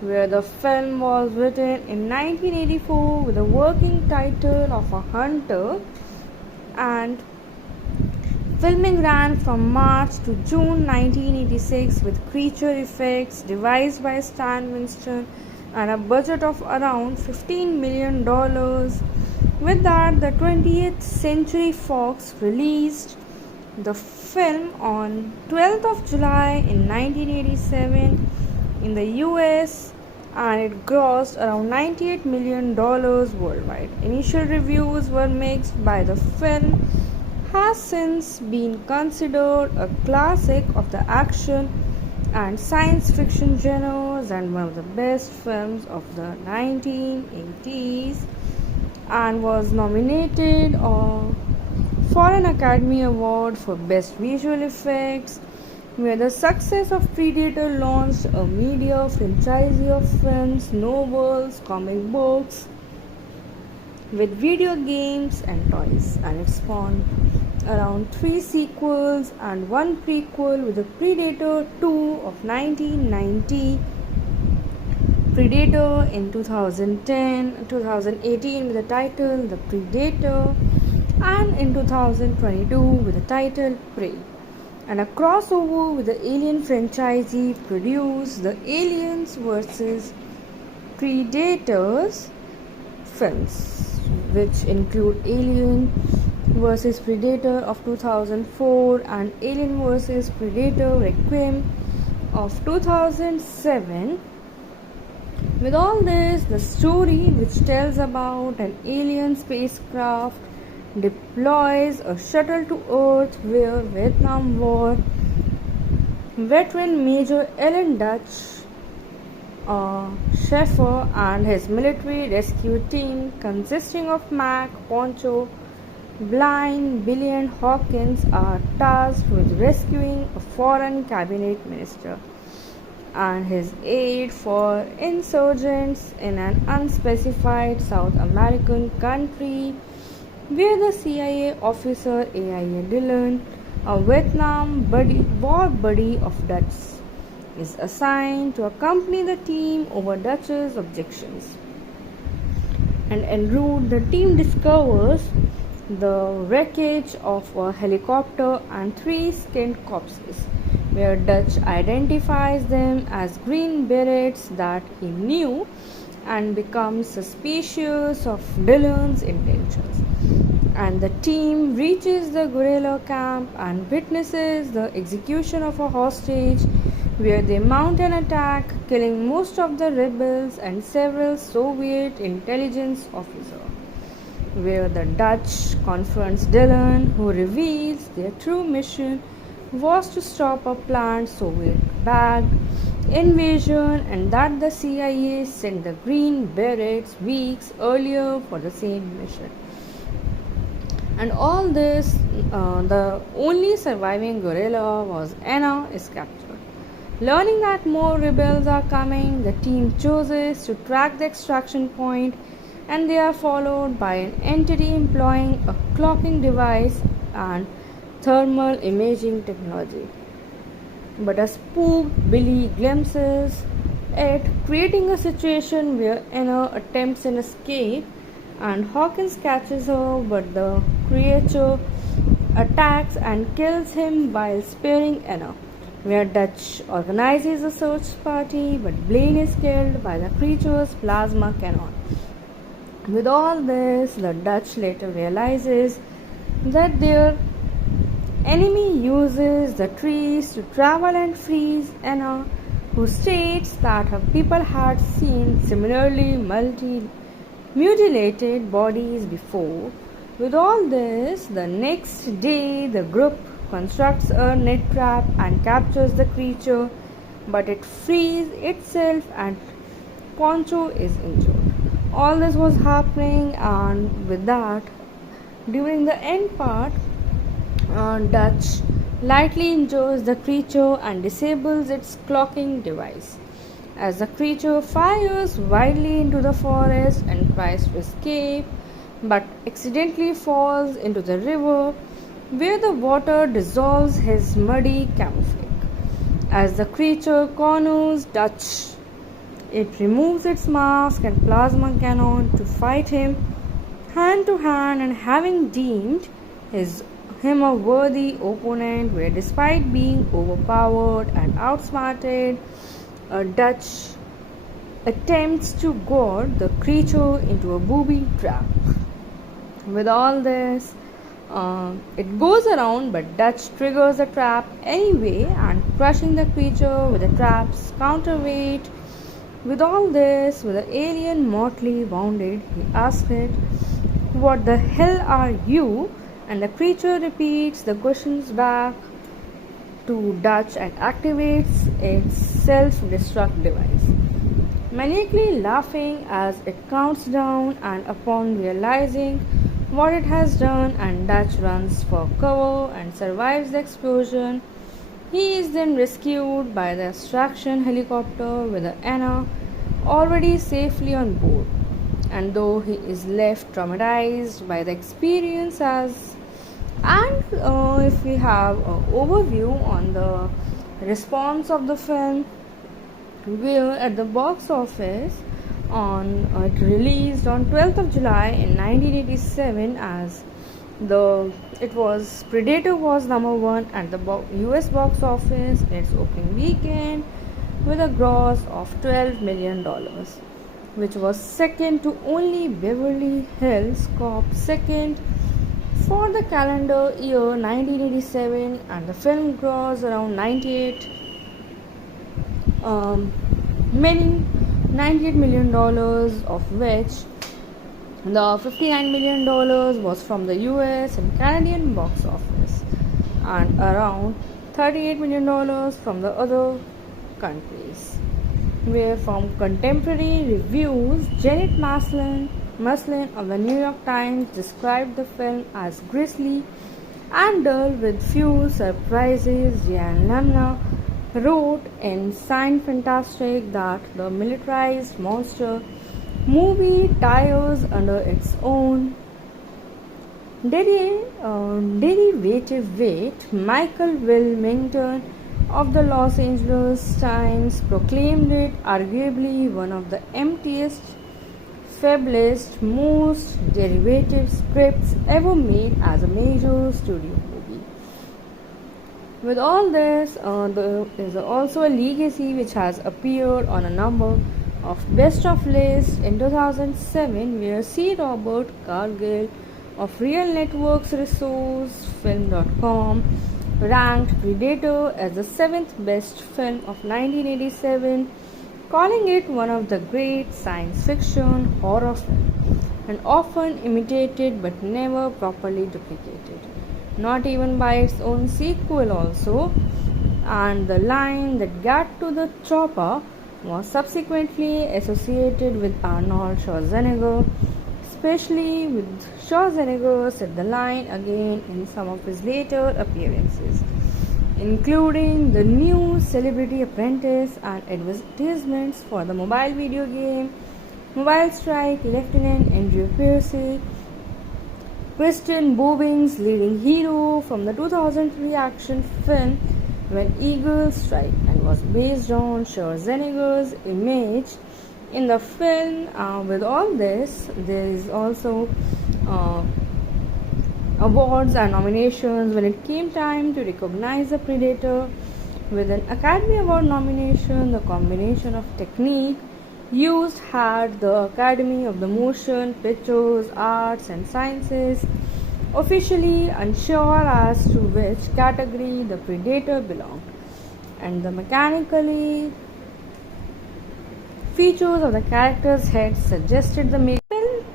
Where the film was written in 1984 with a working title of A Hunter, and filming ran from March to June 1986 with creature effects devised by Stan Winston and a budget of around $15 million. With that, the 20th Century Fox released the film on 12th of July in 1987 in the US, and it grossed around $98 million worldwide. Initial reviews were mixed, by the film has since been considered a classic of the action and science fiction genres and one of the best films of the 1980s, and was nominated for an Academy Award for Best Visual Effects. Where the success of Predator launched a media franchise of films, novels, comic books, with video games and toys, and it spawned around 3 sequels and 1 prequel, with the Predator 2 of 1990, Predator in 2018 with the title The Predator, and in 2022 with the title Prey, and a crossover with the Alien franchisee produced the Aliens vs Predators films, which include Alien vs Predator of 2004 and Alien vs Predator Requiem of 2007. With all this, the story, which tells about an alien spacecraft deploys a shuttle to Earth where Vietnam War veteran Major Alan Dutch Schaefer and his military rescue team, consisting of Mac, Poncho, Blind, Billy, and Hawkins, are tasked with rescuing a foreign cabinet minister and his aide for insurgents in an unspecified South American country where the CIA officer A.I.A. Dillon, a Vietnam war buddy of Dutch, is assigned to accompany the team over Dutch's objections. And en route, the team discovers the wreckage of a helicopter and 3 skinned corpses, where Dutch identifies them as Green Berets that he knew and becomes suspicious of Dillon's intentions. And the team reaches the guerrilla camp and witnesses the execution of a hostage, where they mount an attack, killing most of the rebels and several Soviet intelligence officers, where the Dutch confronts Dillon, who reveals their true mission was to stop a planned Soviet-backed invasion and that the CIA sent the Green Berets weeks earlier for the same mission. And all this, the only surviving guerrilla was Anna is captured. Learning that more rebels are coming, the team chooses to track the extraction point, and they are followed by an entity employing a clocking device and thermal imaging technology. But a spooked Billy glimpses it, creating a situation where Anna attempts an escape and Hawkins catches her, but the creature attacks and kills him while sparing Anna, where Dutch organizes a search party, but Blaine is killed by the creature's plasma cannon. With all this, the Dutch later realizes that their enemy uses the trees to travel and freeze Anna, who states that her people had seen similarly mutilated bodies before. With all this, the next day the group constructs a net trap and captures the creature, but it frees itself and Poncho is injured. All this was happening, and with that, during the end part, Dutch lightly injures the creature and disables its clocking device. As the creature fires wildly into the forest and tries to escape, but accidentally falls into the river, where the water dissolves his muddy camouflage. As the creature corners Dutch, it removes its mask and plasma cannon to fight him hand to hand, and having deemed him a worthy opponent, where despite being overpowered and outsmarted, Dutch attempts to goad the creature into a booby trap. With all this, it goes around, but Dutch triggers the trap anyway and crushing the creature with the trap's counterweight. With all this, with the alien mortally wounded, he asks it, "What the hell are you?" And the creature repeats the questions back to Dutch and activates its self-destruct device, maniacally laughing as it counts down, and upon realizing what it has done, and Dutch runs for cover and survives the explosion. He is then rescued by the extraction helicopter with Anna already safely on board. And though he is left traumatized by the experience if we have an overview on the response of the film, where at the box office it released on 12th of July in 1987 as The it was Predator was number one at the US box office in its opening weekend with a gross of $12 million, which was second to only Beverly Hills Cop, second for the calendar year 1987, and the film grossed around 98 um, many $98 million, of which the $59 million was from the US and Canadian box office, and around $38 million from the other countries. Where from contemporary reviews, Janet Maslin of the New York Times described the film as grisly and dull with few surprises. Jan Lamna wrote in Science Fantastic that the militarized monster movie tires under its own derivative weight. Michael Wilmington of the Los Angeles Times proclaimed it arguably one of the emptiest, fablest, most derivative scripts ever made as a major studio movie. With all this, there is also a legacy which has appeared on a number of best of lists in 2007, where C. Robert Cargill of Real Networks resource Film.com ranked Predator as the seventh best film of 1987, calling it one of the great science fiction horror films and often imitated but never properly duplicated, not even by its own sequel also. And the line that got to the chopper was subsequently associated with Arnold Schwarzenegger, especially with Schwarzenegger said the line again in some of his later appearances, including the new Celebrity Apprentice and advertisements for the mobile video game Mobile Strike. Lieutenant Andrew Pierce, Christian Bobing's leading hero from the 2003 action film When Eagles Strike, and was based on Schwarzenegger's image in the film. With all this, there is also awards and nominations when it came time to recognize the Predator with an Academy Award nomination. The combination of technique used had the Academy of the Motion Pictures Arts and Sciences officially unsure as to which category the Predator belonged, and the mechanically features of the character's head suggested the making.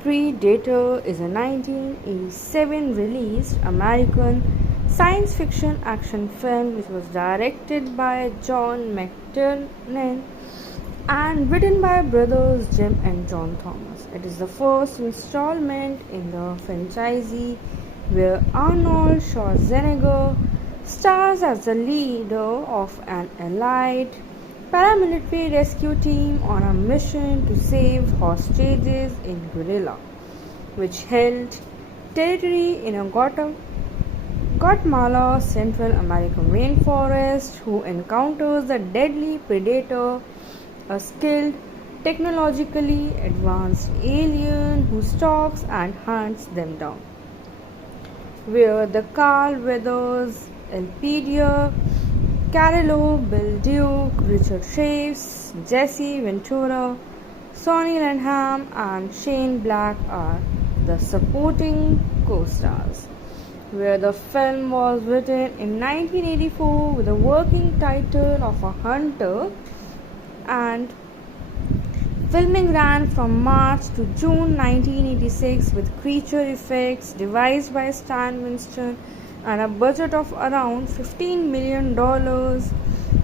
Predator is a 1987 released American science fiction action film which was directed by John McTiernan and written by brothers Jim and John Thomas. It is the first installment in the franchise where Arnold Schwarzenegger stars as the leader of an allied paramilitary rescue team on a mission to save hostages in Guerrilla, which held territory in a Guatemala Central American rainforest, who encounters the deadly predator, a skilled, technologically advanced alien who stalks and hunts them down. Where the Carl Weathers, Elpidia Carrillo, Bill Duke, Richard Traves, Jesse Ventura, Sonny Landham, and Shane Black are the supporting co-stars. Where the film was written in 1984 with a working title of A Hunter, and filming ran from March to June 1986 with creature effects devised by Stan Winston and a budget of around $15 million.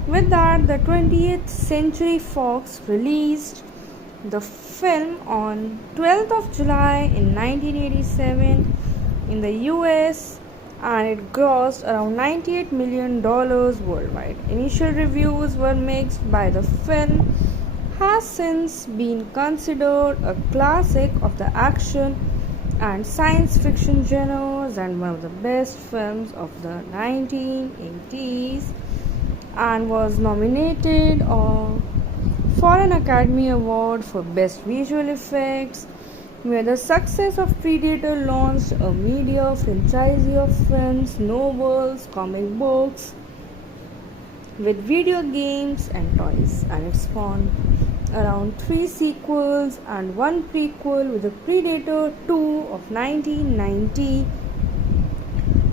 With that, the 20th Century Fox released the film on 12th of July in 1987 in the US, and it grossed around $98 million worldwide. Initial reviews were mixed. By the film has since been considered a classic of the action and science fiction genres and one of the best films of the 1980s, and was nominated for an Academy Award for Best Visual Effects where the success of Predator launched a media franchise of films, novels, comic books, with video games and toys, and it spawned around 3 sequels and 1 prequel with the Predator 2 of 1990,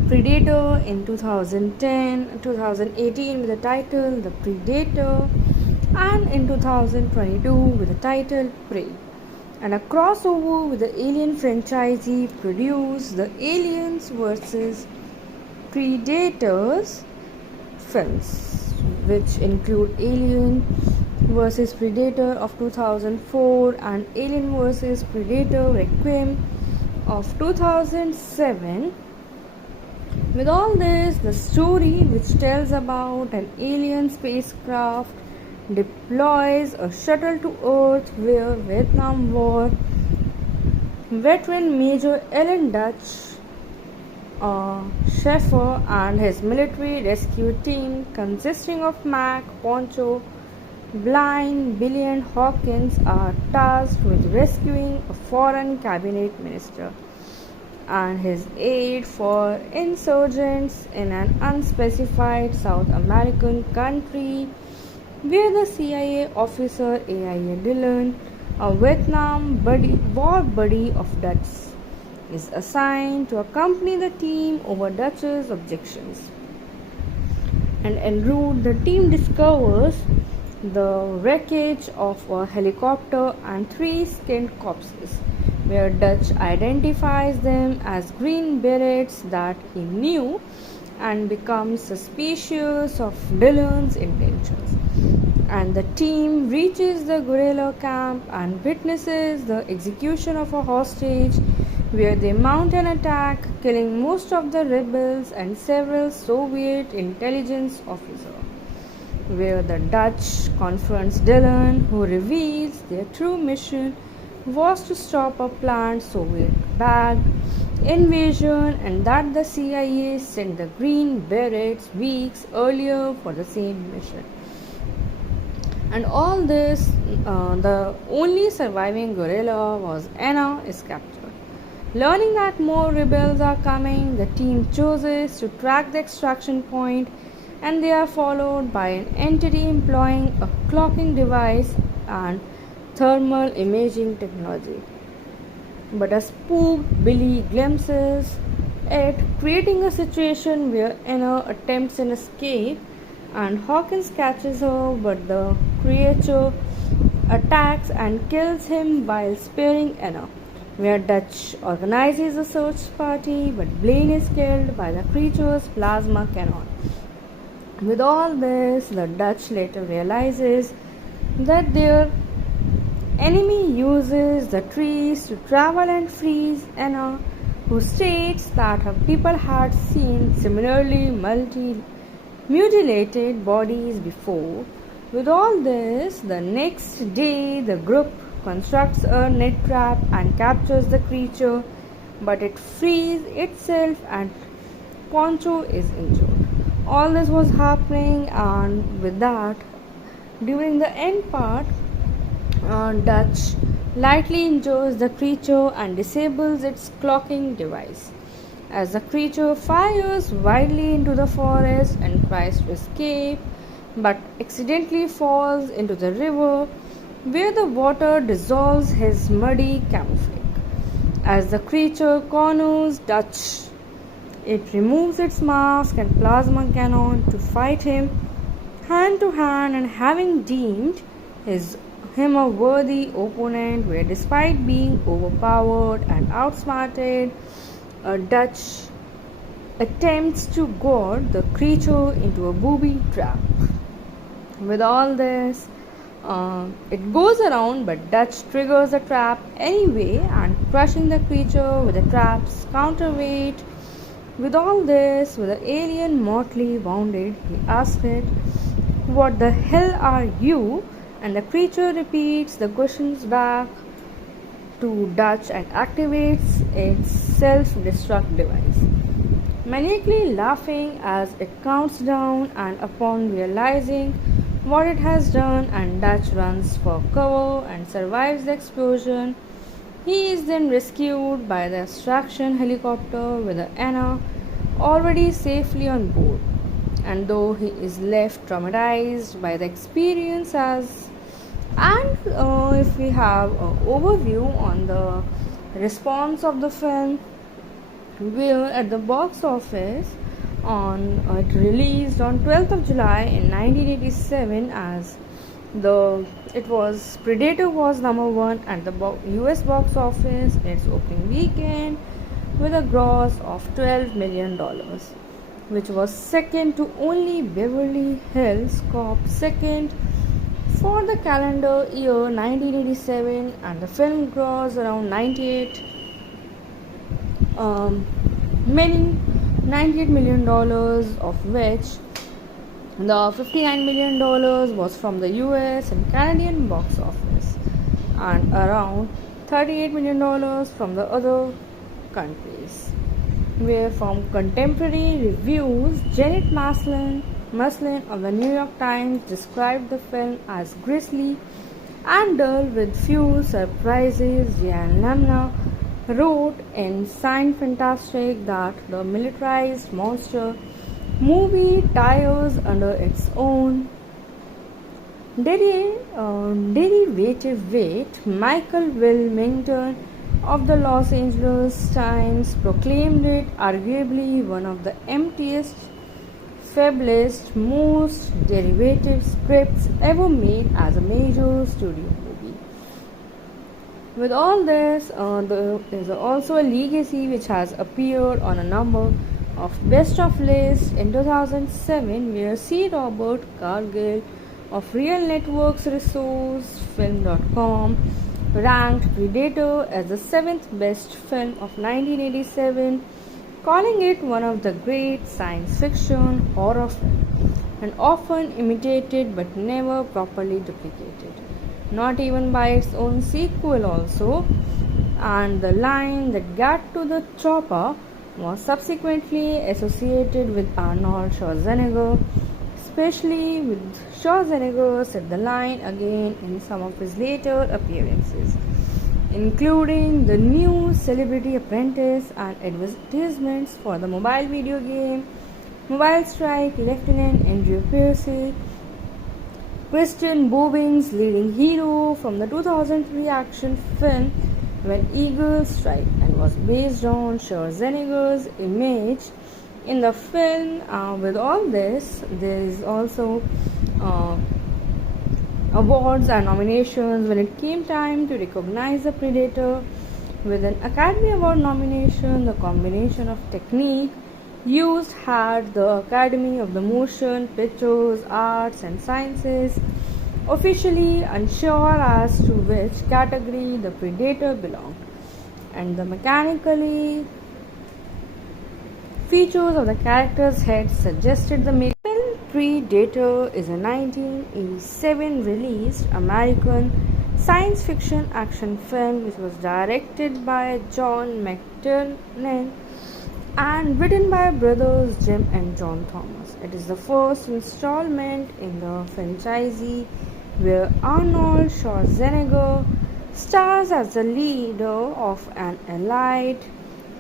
Predator in 2018 with the title The Predator, and in 2022 with the title Prey, and a crossover with the Alien franchise produced the Aliens vs Predators films, which include Alien vs Predator of 2004 and Alien vs Predator Requiem of 2007. With all this, the story, which tells about an alien spacecraft deploys a shuttle to Earth where Vietnam War veteran Major Alan Dutch Schaefer and his military rescue team, consisting of Mac, Poncho, Blind, Billy, and Hawkins, are tasked with rescuing a foreign cabinet minister and his aide for insurgents in an unspecified South American country where the CIA officer A.I.A. Dillon, a Vietnam war buddy of Dutch, is assigned to accompany the team over Dutch's objections. And en route, the team discovers the wreckage of a helicopter and 3 skinned corpses, where Dutch identifies them as Green Berets that he knew and becomes suspicious of Dillon's intentions. And the team reaches the guerrilla camp and witnesses the execution of a hostage, where they mount an attack, killing most of the rebels and several Soviet intelligence officers, where the Dutch confronts Dillon, who reveals their true mission was to stop a planned Soviet-backed invasion, and that the CIA sent the Green Berets weeks earlier for the same mission. And all this, the only surviving guerrilla was Anna, is captured. Learning that more rebels are coming, the team chooses to track the extraction point, and they are followed by an entity employing a clocking device and thermal imaging technology. But a spooked Billy glimpses it, creating a situation where Anna attempts an escape and Hawkins catches her, but the creature attacks and kills him while sparing Anna, where Dutch organizes a search party, but Blaine is killed by the creature's plasma cannon. With all this, the Dutch later realizes that their enemy uses the trees to travel and freeze Anna, who states that her people had seen similarly mutilated bodies before. With all this, the next day the group constructs a net trap and captures the creature, but it frees itself and Poncho is injured. All this was happening, and with that, during the end part, Dutch lightly injures the creature and disables its clocking device. As the creature fires wildly into the forest and tries to escape, but accidentally falls into the river, where the water dissolves his muddy camouflage. As the creature corners Dutch, it removes its mask and plasma cannon to fight him hand to hand, and having deemed him a worthy opponent, where despite being overpowered and outsmarted, Dutch attempts to goad the creature into a booby trap. With all this, it goes around, but Dutch triggers the trap anyway and crushing the creature with the trap's counterweight. With all this, with the alien mortally wounded, he asks it, "What the hell are you?" And the creature repeats the questions back to Dutch and activates its self-destruct device, maniacally laughing as it counts down, and upon realizing what it has done, and Dutch runs for cover and survives the explosion, He is then rescued by the extraction helicopter with Anna already safely on board. And though he is left traumatized by the experience as and if we have an overview on the response of the film, where at the box office on it released on 12th of July in 1987 as the it was Predator was number 1 at the US box office in its opening weekend with a gross of $12 million, which was second to only Beverly Hills Cop, second for the calendar year 1987, and the film grossed around 98 many $98 million, of which the $59 million was from the US and Canadian box office, and around $38 million from the other countries. Where from contemporary reviews, Janet Maslin of the New York Times described the film as grisly and dull with few surprises. Jan Lamna wrote in Science Fantastic that the militarized monster movie tires under its own derivative weight. Michael Wilmington of the Los Angeles Times proclaimed it arguably one of the emptiest, fablest, most derivative scripts ever made as a major studio movie. With all this, there is also a legacy which has appeared on a number of best of lists in 2007, where C. Robert Cargill of Real Networks resource Film.com ranked Predator as the 7th best film of 1987, calling it one of the great science fiction horror films and often imitated but never properly duplicated, not even by its own sequel also. And the line that got to the chopper was subsequently associated with Arnold Schwarzenegger, especially with Schwarzenegger said the line again in some of his later appearances, including the new Celebrity Apprentice and advertisements for the mobile video game Mobile Strike. Lieutenant Andrew Pierce, Christian Bobin's leading hero from the 2003 action film When Eagles Strike, and was based on Schwarzenegger's image in the film. With all this, there is also awards and nominations when it came time to recognize the Predator with an Academy Award nomination. The combination of technique used had the Academy of the Motion Pictures Arts and Sciences officially unsure as to which category the Predator belonged, and the mechanically features of the character's head suggested the making. Film Predator is a 1987 released American science fiction action film which was directed by John McTiernan and written by brothers Jim and John Thomas. It is the first installment in the franchise where Arnold Schwarzenegger stars as the leader of an allied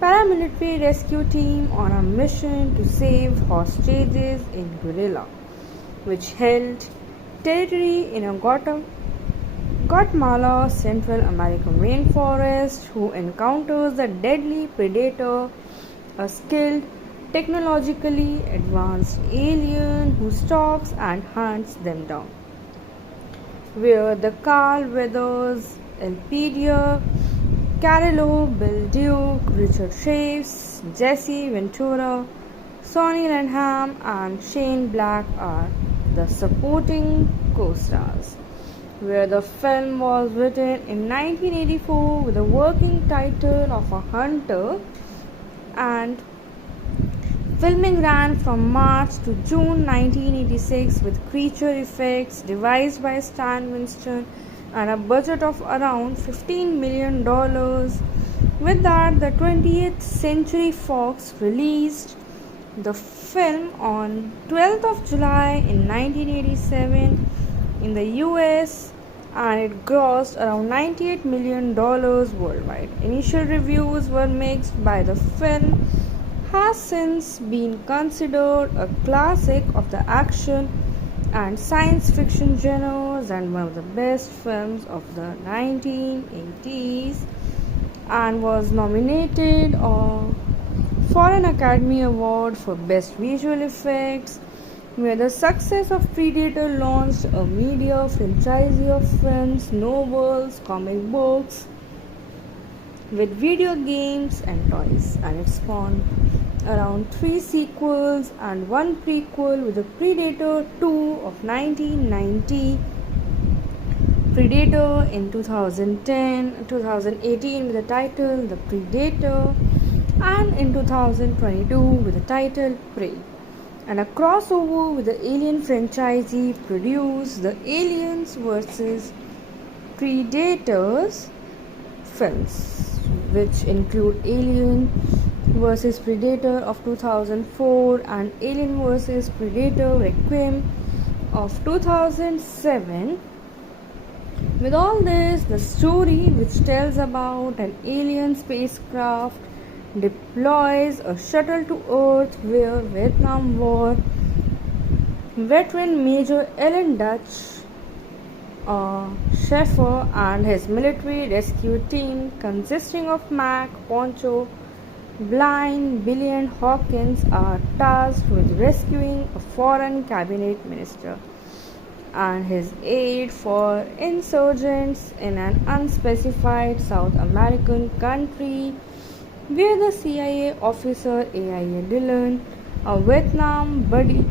paramilitary rescue team on a mission to save hostages in Guerrilla, which held territory in a Guatemala Central American rainforest, who encounters the deadly predator, a skilled, technologically advanced alien who stalks and hunts them down. Where the Carl Weathers, Elpidia Carrillo, Bill Duke, Richard Traves, Jesse Ventura, Sonny Lanham, and Shane Black are the supporting co-stars. Where the film was written in 1984 with a working title of A Hunter, and filming ran from March to June 1986 with creature effects devised by Stan Winston and a budget of around $15 million. With that, the 20th Century Fox released the film on 12th of July in 1987 in the US and it grossed around $98 million worldwide. Initial reviews were mixed, by the film has since been considered a classic of the action and science fiction genres and one of the best films of the 1980s, and was nominated for an Academy Award for Best Visual Effects, where the success of Predator launched a media franchise of films, novels, comic books, with video games and toys, and it spawned around 3 sequels and 1 prequel, with the Predator 2 of 1990, Predator in 2018 with the title The Predator, and in 2022 with the title Prey, and a crossover with the Alien franchise produced the Aliens vs Predators films, which include Alien vs Predator of 2004 and Alien vs Predator Requiem of 2007. With all this, the story, which tells about an alien spacecraft deploys a shuttle to Earth, where Vietnam War veteran Major Ellen Dutch Schaefer and his military rescue team, consisting of Mac, Poncho, Blind, Billy, and Hawkins, are tasked with rescuing a foreign cabinet minister and his aide for insurgents in an unspecified South American country, where the CIA officer A.I.A. Dillon, a Vietnam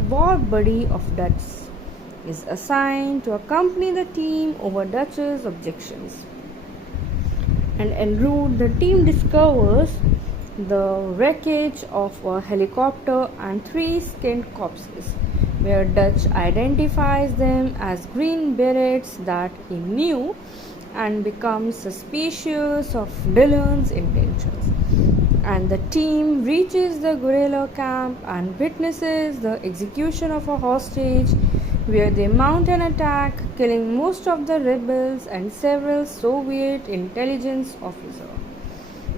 war buddy of Dutch, is assigned to accompany the team over Dutch's objections. And en route, the team discovers the wreckage of a helicopter and 3 skinned corpses, where Dutch identifies them as Green Berets that he knew and becomes suspicious of Dillon's intentions. And the team reaches the guerrilla camp and witnesses the execution of a hostage, where they mount an attack, killing most of the rebels and several Soviet intelligence officers,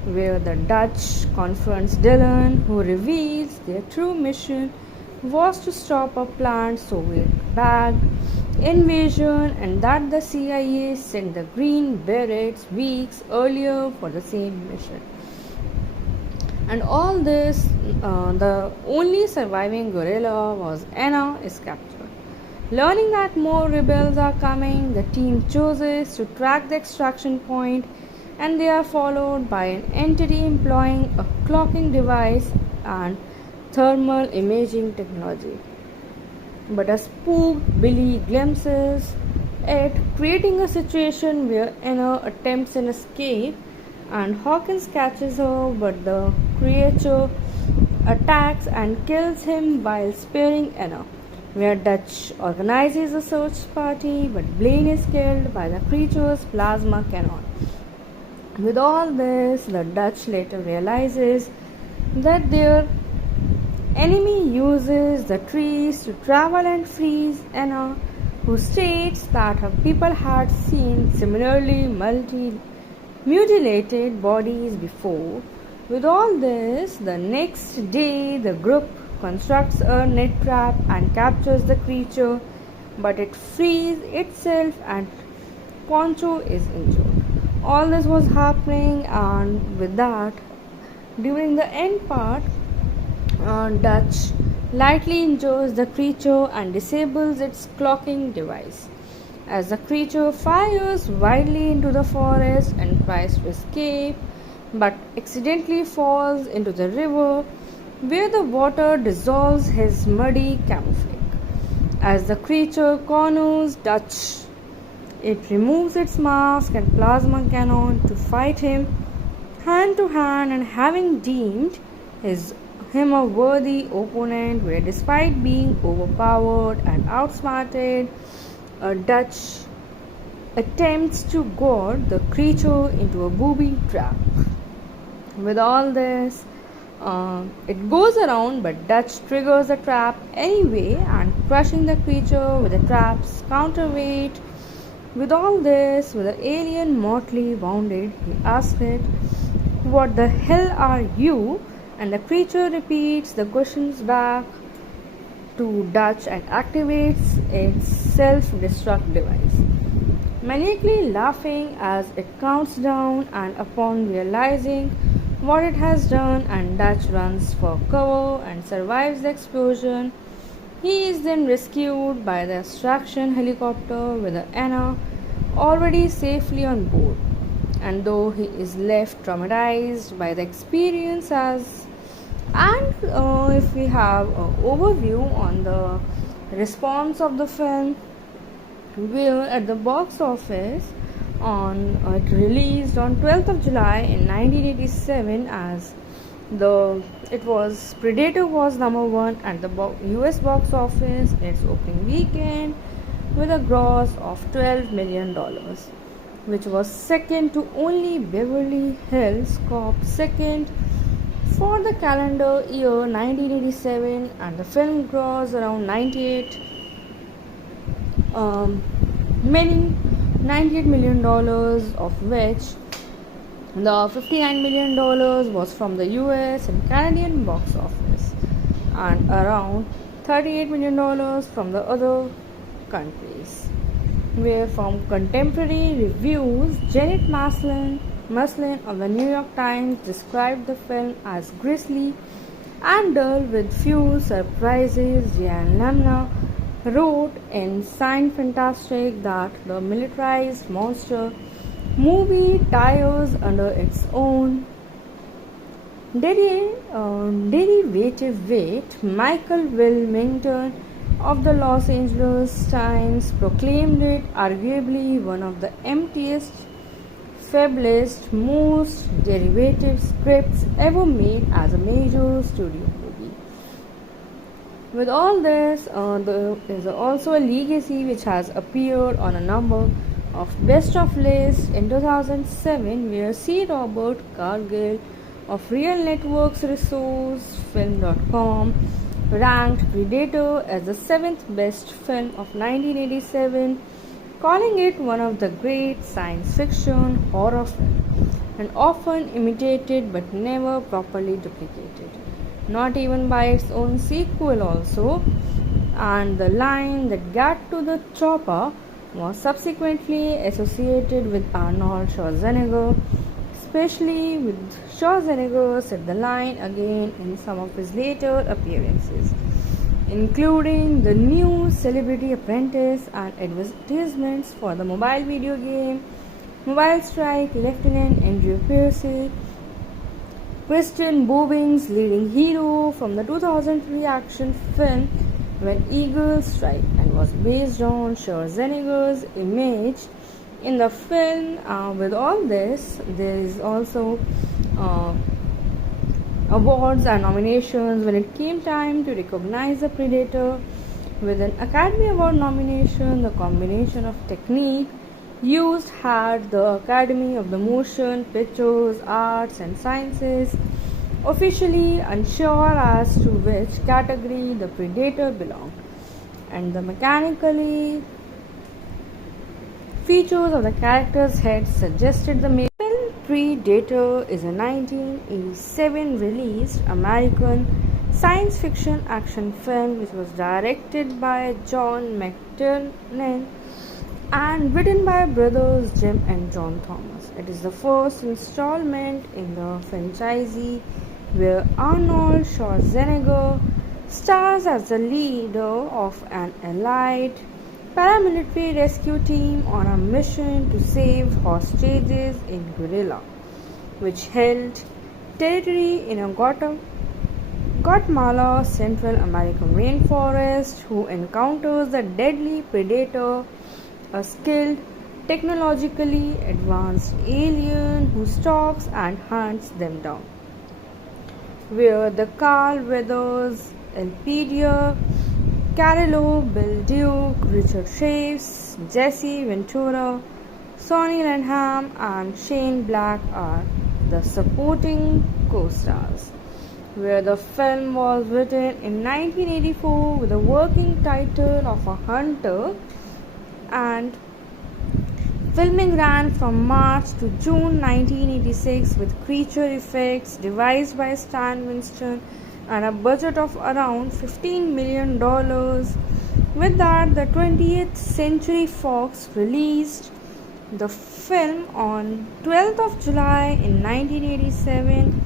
where the Dutch confronts Dillon, who reveals their true mission was to stop a planned Soviet-backed invasion, and that the CIA sent the Green Berets weeks earlier for the same mission. And all this, the only surviving guerrilla was Anna, is captured. Learning that more rebels are coming, the team chooses to track the extraction point, and they are followed by an entity employing a clocking device and thermal imaging technology. But a spooked Billy glimpses it, creating a situation where Anna attempts an escape and Hawkins catches her, but the creature attacks and kills him while sparing Anna, where Dutch organizes a search party, but Blaine is killed by the creature's plasma cannon. With all this, the Dutch later realizes that their enemy uses the trees to travel and freeze Anna, who states that her people had seen similarly mutilated bodies before. With all this, the next day the group constructs a net trap and captures the creature, but it frees itself and Poncho is injured. All this was happening, and with that, during the end part, Dutch lightly injures the creature and disables its clocking device. As the creature fires wildly into the forest and tries to escape, but accidentally falls into the river, where the water dissolves his muddy camouflage. As the creature corners Dutch, it removes its mask and plasma cannon to fight him hand to hand, and having deemed him a worthy opponent, where despite being overpowered and outsmarted, Dutch attempts to goad the creature into a booby trap. With all this, it goes around, but Dutch triggers the trap anyway, and crushing the creature with the trap's counterweight, With all this, with the alien mortally wounded, he asked it, "What the hell are you?" And the creature repeats the questions back to Dutch and activates its self destruct device, maniacally laughing as it counts down, and upon realizing what it has done, and Dutch runs for cover and survives the explosion. He is then rescued by the extraction helicopter with Anna already safely on board. And though he is left traumatized by the experience as and if we have an overview on the response of the film, where at the box office on it released on 12th of July in 1987 as the it was Predator was number one at the US box office its opening weekend with a gross of $12 million, which was second to only Beverly Hills Cop, second for the calendar year 1987, and the film grossed around 98 many $98 million, of which the $59 million was from the US and Canadian box office, and around $38 million from the other countries. Where from contemporary reviews, Janet Maslin of the New York Times described the film as grisly and dull with few surprises. Jan Lamna wrote in Science Fantastic that the militarized monster movie tires under its own derivative weight. Michael Wilmington of the Los Angeles Times proclaimed it arguably one of the emptiest, fablest, most derivative scripts ever made as a major studio movie. With all this, there is also a legacy which has appeared on a number of best of lists in 2007, where C. Robert Cargill of Real Networks Resource Film.com ranked Predator as the 7th best film of 1987, calling it one of the great science fiction horror films and often imitated but never properly duplicated, not even by its own sequel also. And the line that got to the chopper was subsequently associated with Arnold Schwarzenegger, especially with Schwarzenegger said the line again in some of his later appearances, including the new Celebrity Apprentice and advertisements for the mobile video game Mobile Strike. Lieutenant Andrew Pierce, Christian Bobing's leading hero from the 2003 action film When Eagles Strike, and was based on Schwarzenegger's image in the film. With all this, there is also awards and nominations when it came time to recognize the Predator with an Academy Award nomination. The combination of technique used had the Academy of the Motion Pictures Arts and Sciences officially unsure as to which category the Predator belonged, and the mechanically features of the character's head suggested the film. Predator is a 1987 released American science fiction action film which was directed by John McTiernan and written by brothers Jim and John Thomas. It is the first installment in the franchise where Arnold Schwarzenegger stars as the leader of an allied paramilitary rescue team on a mission to save hostages in Guerrilla, which held territory in a Guatemala Central American rainforest, who encounters the deadly predator, a skilled, technologically advanced alien who stalks and hunts them down. Where the Carl Weathers, Elpidia Carrillo, Bill Duke, Richard Chaves, Jesse Ventura, Sonny Lanham, and Shane Black are the supporting co-stars. Where the film was written in 1984 with a working title of A Hunter and Filming ran from March to June 1986 with creature effects devised by Stan Winston and a budget of around $15 million. With that, the 20th Century Fox released the film on 12th of July in 1987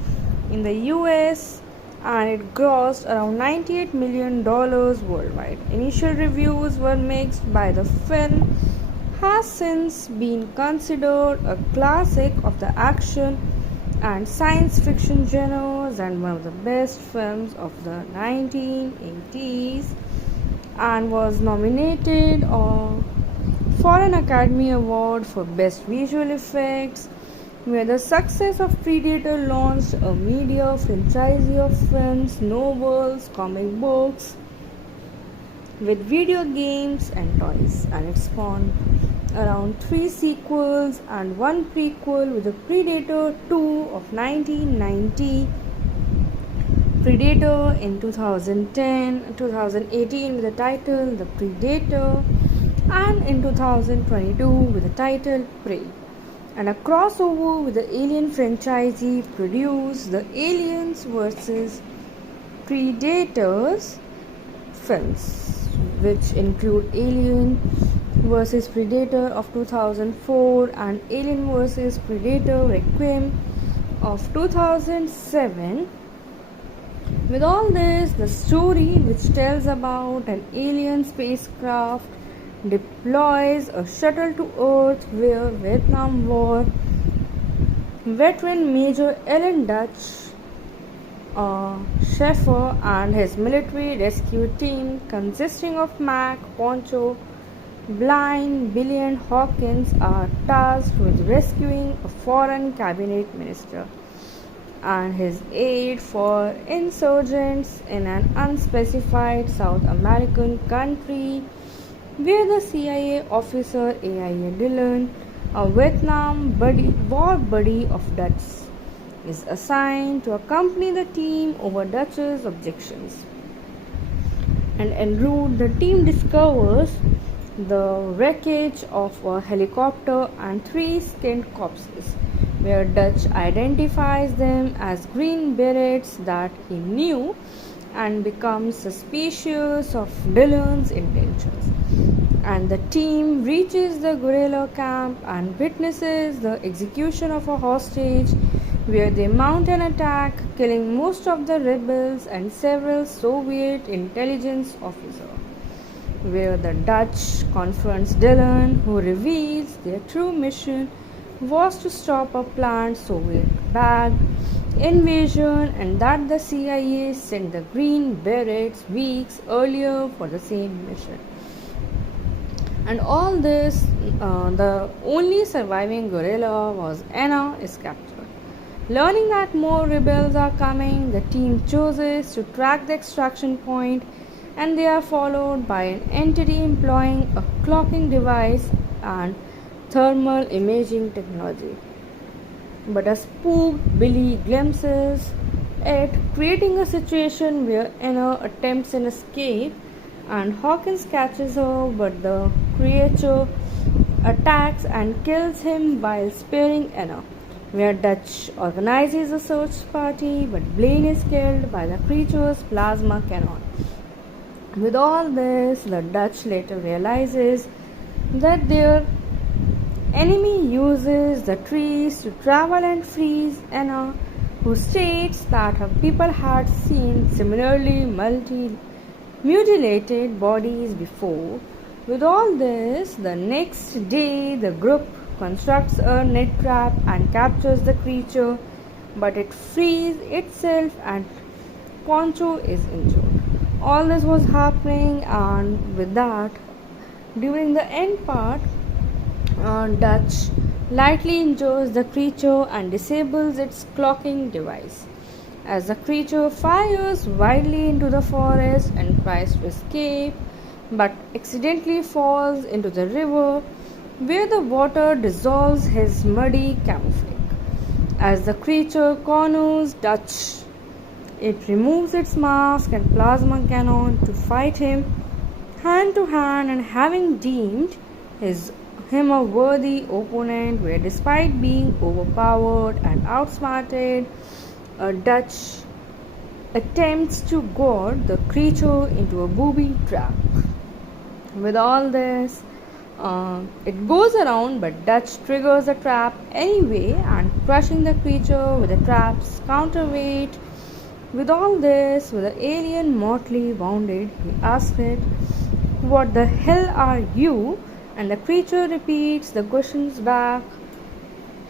in the US and it grossed around $98 million worldwide. Initial reviews were mixed. By the film has since been considered a classic of the action and science fiction genres and one of the best films of the 1980s and was nominated for an Academy Award for Best Visual Effects, where the success of Predator launched a media franchise of films, novels, comic books, with video games and toys, and it spawned around 3 sequels and 1 prequel with the Predator 2 of 1990, Predator in 2018 with the title The Predator, and in 2022 with the title Prey, and a crossover with the Alien franchise produced the Aliens vs Predators films, which include Alien vs Predator of 2004 and Alien vs Predator Requiem of 2007. With all this, the story, which tells about an alien spacecraft deploys a shuttle to Earth where Vietnam War veteran Major Alan Dutch Schaefer and his military rescue team consisting of Mac, Poncho, Blind, Billy and Hawkins are tasked with rescuing a foreign cabinet minister and his aide for insurgents in an unspecified South American country where the CIA officer A.I.A. Dillon, a Vietnam war buddy of Dutch, is assigned to accompany the team over Dutch's objections. And en route, the team discovers the wreckage of a helicopter and 3 skinned corpses, where Dutch identifies them as Green Berets that he knew and becomes suspicious of Dillon's intentions. And the team reaches the guerrilla camp and witnesses the execution of a hostage, where they mount an attack, killing most of the rebels and several Soviet intelligence officers, where the Dutch confronts Dillon, who reveals their true mission was to stop a planned Soviet-backed invasion and that the CIA sent the Green Berets weeks earlier for the same mission. And all this, the only surviving guerrilla was Anna is captured. Learning that more rebels are coming, the team chooses to track the extraction point and they are followed by an entity employing a clocking device and thermal imaging technology. But a spooked Billy glimpses it, creating a situation where Anna attempts an escape and Hawkins catches her, but the creature attacks and kills him while sparing Anna, where Dutch organizes a search party, but Blaine is killed by the creature's plasma cannon. With all this, the Dutch later realizes that their enemy uses the trees to travel and freeze Anna, who states that her people had seen similarly mutilated bodies before. With all this, the next day the group constructs a net trap and captures the creature, but it frees itself and Poncho is injured. All this was happening, and with that, during the end part, Dutch lightly injures the creature and disables its clocking device. As the creature fires wildly into the forest and tries to escape, but accidentally falls into the river, where the water dissolves his muddy camouflage. As the creature corners Dutch, it removes its mask and plasma cannon to fight him hand to hand, and having deemed him a worthy opponent where, despite being overpowered and outsmarted, Dutch attempts to goad the creature into a booby trap. With all this, it goes around, but Dutch triggers the trap anyway and crushing the creature with the trap's counterweight. With all this, with the alien mortally wounded, he asks it, "What the hell are you?" And the creature repeats the questions back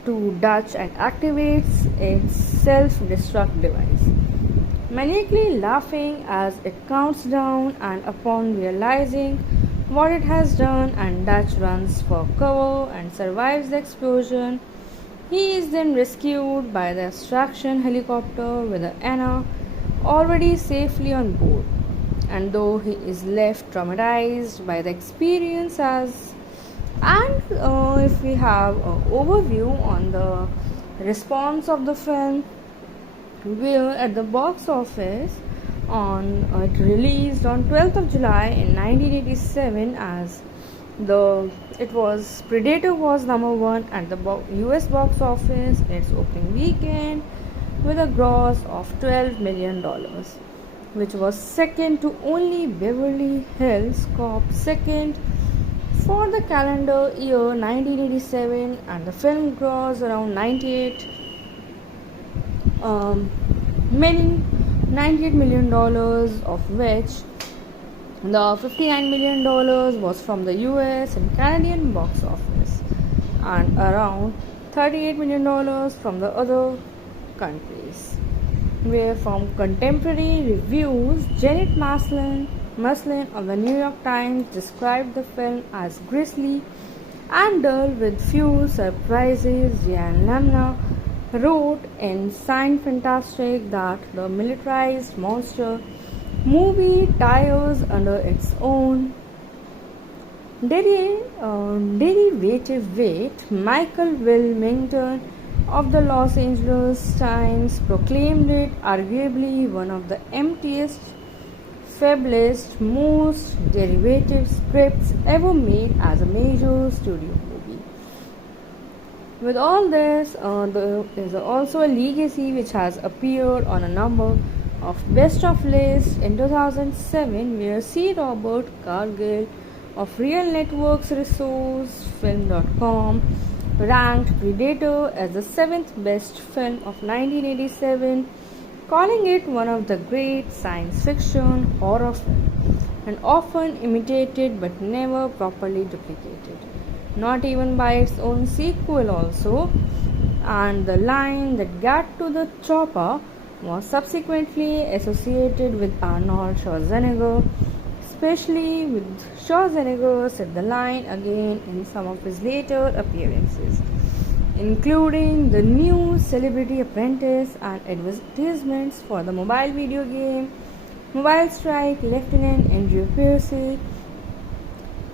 to Dutch and activates its self-destruct device, maniacally laughing as it counts down, and upon realizing what it has done, and Dutch runs for cover and survives the explosion. He is then rescued by the extraction helicopter with Anna already safely on board. And though he is left traumatized by the experience if we have an overview on the response of the film, where at the box office it released on 12th of July in 1987 as Predator was number 1 at the US box office in its opening weekend with a gross of $12 million, which was second to only Beverly Hills Cop, second for the calendar year 1987, and the film grossed around $98 million, of which the $59 million was from the US and Canadian box office, and around $38 million from the other countries. Where from contemporary reviews, Janet Maslin of the New York Times described the film as grisly and dull with few surprises. Jan Lamna wrote in Science Fantastic that the militarized monster movie tires under its own derivative weight. Michael Wilmington of the Los Angeles Times proclaimed it arguably one of the emptiest, fablest, most derivative scripts ever made as a major studio movie. With all this, there is also a legacy which has appeared on a number of best of lists in 2007, where C. Robert Cargill of Real Networks resource Film.com ranked Predator as the 7th best film of 1987, calling it one of the great science fiction horror films and often imitated but never properly duplicated, not even by its own sequel also. And the line "that got to the chopper" was subsequently associated with Arnold Schwarzenegger, especially with Schwarzenegger said the line again in some of his later appearances, including the new Celebrity Apprentice and advertisements for the mobile video game Mobile Strike. Lieutenant Andrew Pierce,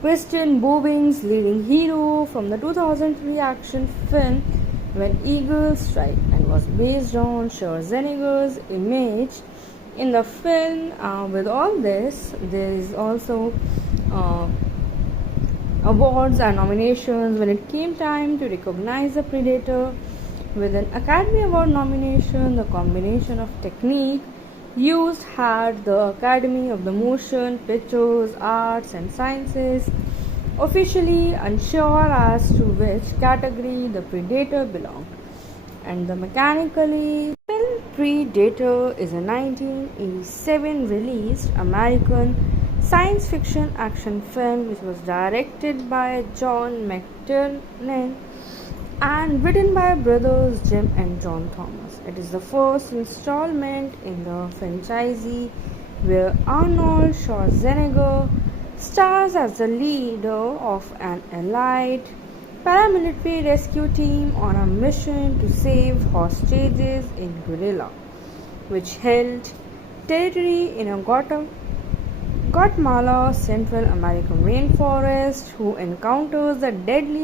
Christian Bobing's leading hero from the 2003 action film When Eagles Strike, and was based on Schwarzenegger's image in the film. With all this, there is also awards and nominations when it came time to recognize the Predator with an Academy Award nomination. The combination of technique used had the Academy of the Motion Pictures Arts and Sciences officially unsure as to which category the Predator belonged, and the mechanically film Predator is a 1987 released American science fiction action film which was directed by John McTiernan and written by brothers Jim and John Thomas. It is the first installment in the franchise where Arnold Schwarzenegger stars as the leader of an allied paramilitary rescue team on a mission to save hostages in Guerrilla, which held territory in a Guatemala Central American rainforest, who encounters the deadly